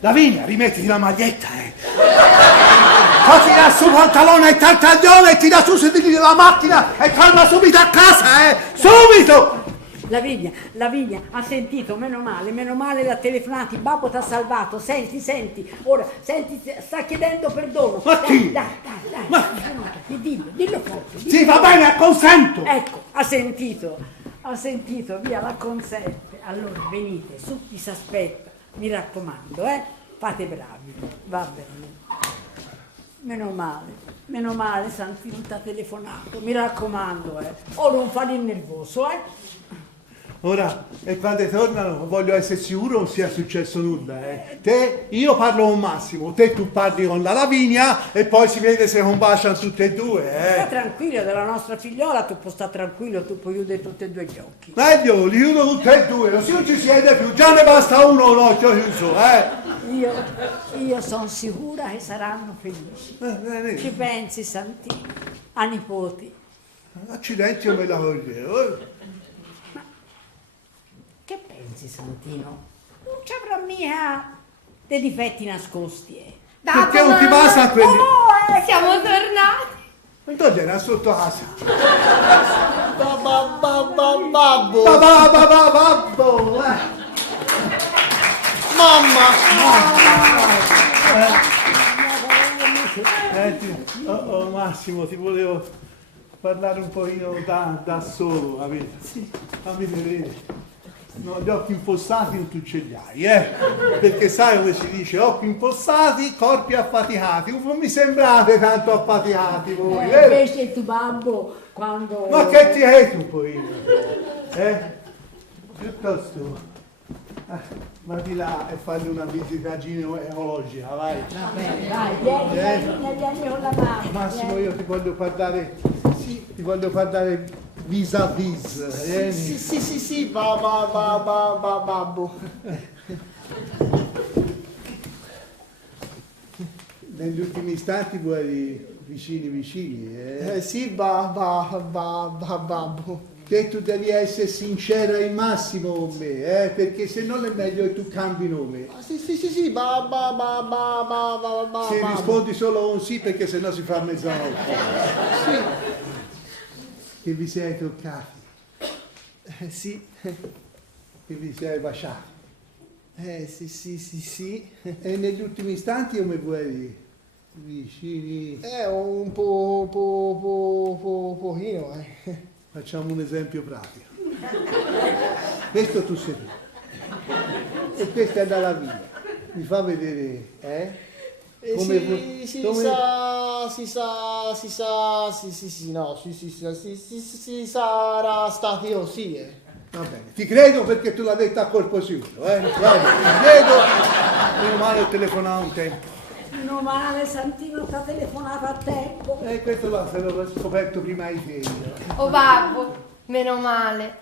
Lavinia, rimettiti la maglietta, Poi tira su pantalone e tartaglione e tira su sedili della macchina e torna subito a casa, Subito! Lavinia, ha sentito, meno male l'ha telefonato, babbo t'ha salvato, senti, ora, sta chiedendo perdono. Ma chi? Dai, dillo forte. Sì, va bene, acconsento! Ecco, ha sentito, via, la consente. Allora, venite, su, ti si aspetta, mi raccomando, fate bravi, va bene. Meno male, Santino t'ha telefonato, mi raccomando, O non fare il nervoso, Ora, e quando tornano voglio essere sicuro non sia successo nulla, Io parlo con Massimo, tu parli con la Lavinia e poi si vede se combaciano tutte e due, Sta tranquillo, della nostra figliola tu puoi stare tranquillo, tu puoi chiudere tutti e due gli occhi. Meglio, li chiudo tutte e due, così non ci siete più, già ne basta uno un occhio chiuso, Io sono sicura che saranno felici. Ci pensi, Santino? A nipoti. Accidenti, io me la voglio. Che pensi, Santino? Non ci avrà mica dei difetti nascosti, Perché non ti passa a quelli? Siamo tornati. Ma dove era sotto casa? Babbo. Babbo, Mamma. Massimo, ti volevo parlare un pochino da solo, capito? Sì. Fammi vedere. No, gli occhi infossati non tu ce li hai, Perché sai come si dice, occhi infossati, corpi affaticati. Non mi sembrate tanto affaticati voi, vero? Invece il tuo babbo, quando... Ma che ti hai tu poi? Piuttosto, ma di là e fargli una visita ginecologica, vai. Va bene, vai, vieni con la mano. Massimo, io ti voglio parlare vis-à-vis, Sì, babbo. Negli ultimi istanti vuoi vicini, Sì, babbo. Che tu devi essere sincero al massimo con me, perché se no è meglio che tu cambi nome. Sì, babbo. Se rispondi solo un sì, perché sennò si fa mezzanotte. Sì. Che vi siete toccati, Sì. che vi siete baciati. Sì. E negli ultimi istanti come vuoi vicini? Un pochino, Facciamo un esempio pratico. Questo tu sei tu. E questa è dalla via. Mi fa vedere, Si sarà stati così, Va bene, ti credo perché tu l'hai detto a colpo sicuro, Guarda, ti credo, meno male ho telefonato un tempo. Meno male, Santino ti ha telefonato a tempo. Questo l'ho scoperto prima di te. Oh babbo, Meno male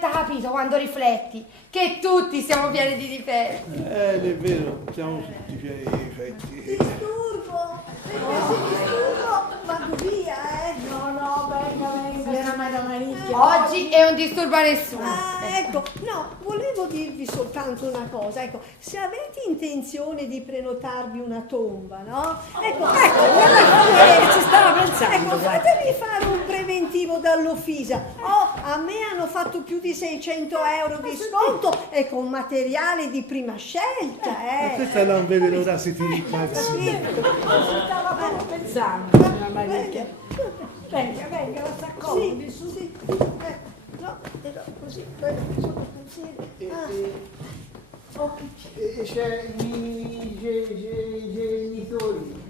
t'ha capito quando rifletti che tutti siamo pieni di difetti. È vero, siamo tutti pieni di difetti. Disturbo, se disturbo vado via, No, venga, signora Maria. Oggi è un disturbo a nessuno. Ah, ecco, no, volevo dirvi soltanto una cosa, ecco, se avete intenzione di prenotarvi una tomba, no? Ecco, Ci stava pensando. ecco, fatemi fare un preventivo dall'Ofisa. Oh, a me hanno fatto più di 600 euro di sconto e con materiale di prima scelta, Questa non vede l'ora se ti ricazzi. Ci stava proprio pensando, signora Maria. Venga, la s'accomodi su. Sì, no, così, sono pensieri. E c'è i genitori.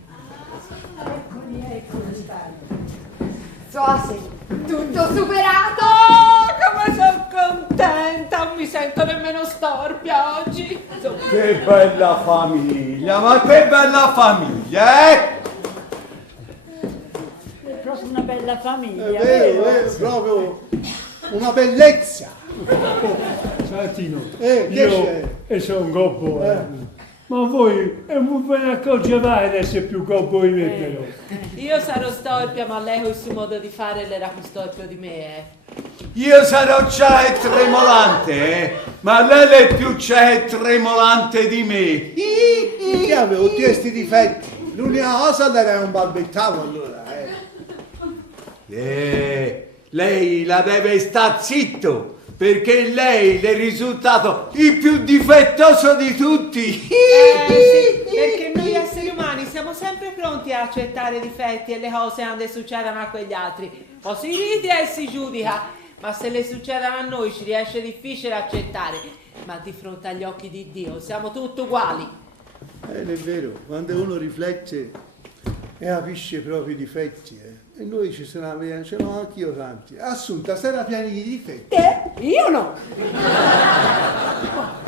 Eccoli, stai. Suoceri, tutto superato! Come sono contenta, non mi sento nemmeno storpia oggi. Che bella famiglia, ma che bella famiglia, eh? È proprio una bella famiglia. È vero, è proprio una bellezza. Santino, Che c'è? io e sono gobbo. Ma voi ve ne accorgevate di essere più gobbo di me però. Io sarò storpia, ma lei con il suo modo di fare l'era più storpio di me, Io sarò già e tremolante, ma lei è più c'è e tremolante di me. Io avevo tutti questi difetti. L'unica cosa era un balbettavo allora. Lei la deve sta zitto, perché lei le è risultato il più difettoso di tutti. Sì, perché noi esseri umani siamo sempre pronti a accettare i difetti e le cose quando succedono a quegli altri. Poi si ride e si giudica, ma se le succedono a noi ci riesce difficile accettare. Ma di fronte agli occhi di Dio siamo tutti uguali. È vero, quando uno riflette e capisce i propri difetti, e noi ce l'ho anch'io tanti. Assunta, sarà pieni di difetti. Io no.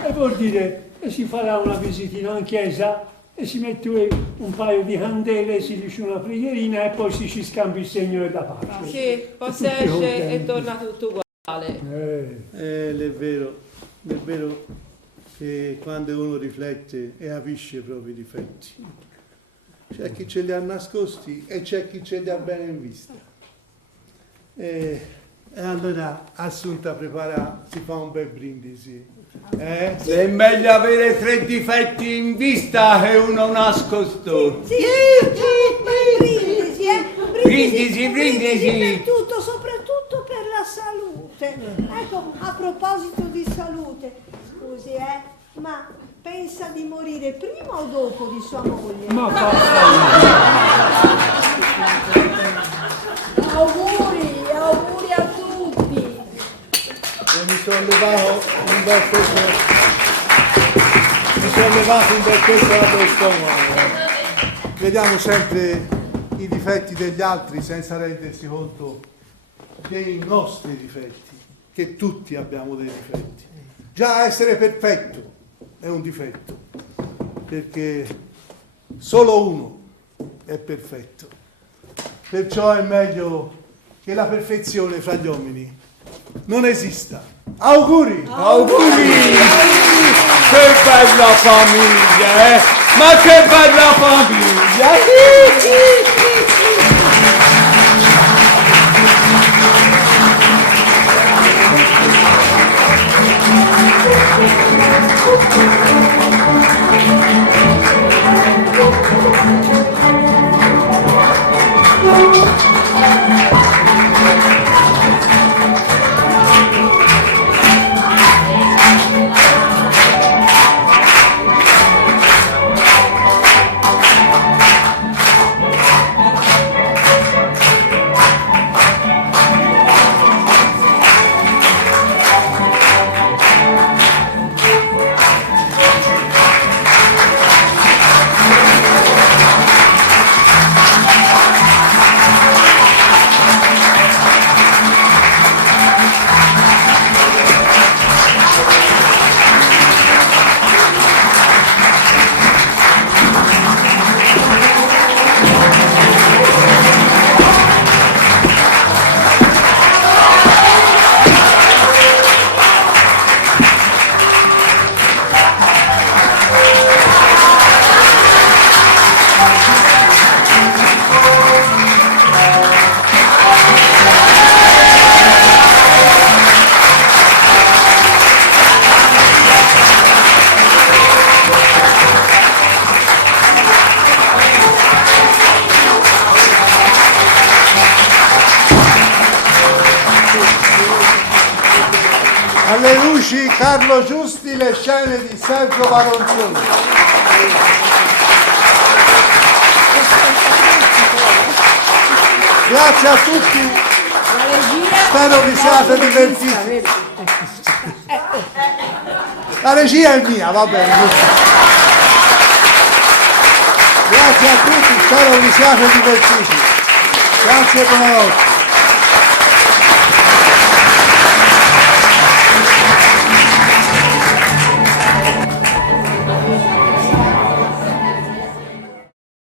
E vuol dire che si farà una visitina in chiesa e si mette un paio di candele, si dice una preghierina e poi si ci scambia il segno della pace. Sì, poi si tutti esce contenti. e torna tutto uguale. È vero che quando uno riflette e capisce i propri difetti, c'è chi ce li ha nascosti e c'è chi ce li ha bene in vista. E allora Assunta si fa un bel brindisi. È meglio avere 3 difetti in vista che uno nascosto. Sì, brindisi, Brindisi. per tutto, soprattutto per la salute. Ecco, a proposito di salute, scusi, ma pensa di morire prima o dopo di sua moglie? Ma Auguri a tutti. E mi sono levato un bel pezzo dallo stomaco. Vediamo sempre i difetti degli altri senza rendersi conto dei nostri difetti, che tutti abbiamo dei difetti. Già essere perfetto è un difetto, perché solo uno è perfetto. Perciò è meglio che la perfezione fra gli uomini non esista. Auguri! Auguri! Che bella famiglia, Ma che bella famiglia! alle luci Carlo Giusti, le scene di Sergio Baronzoni. Grazie a tutti, spero vi siate divertiti. La regia è mia, va bene. Grazie a tutti, spero vi siate divertiti. Grazie e buonanotte.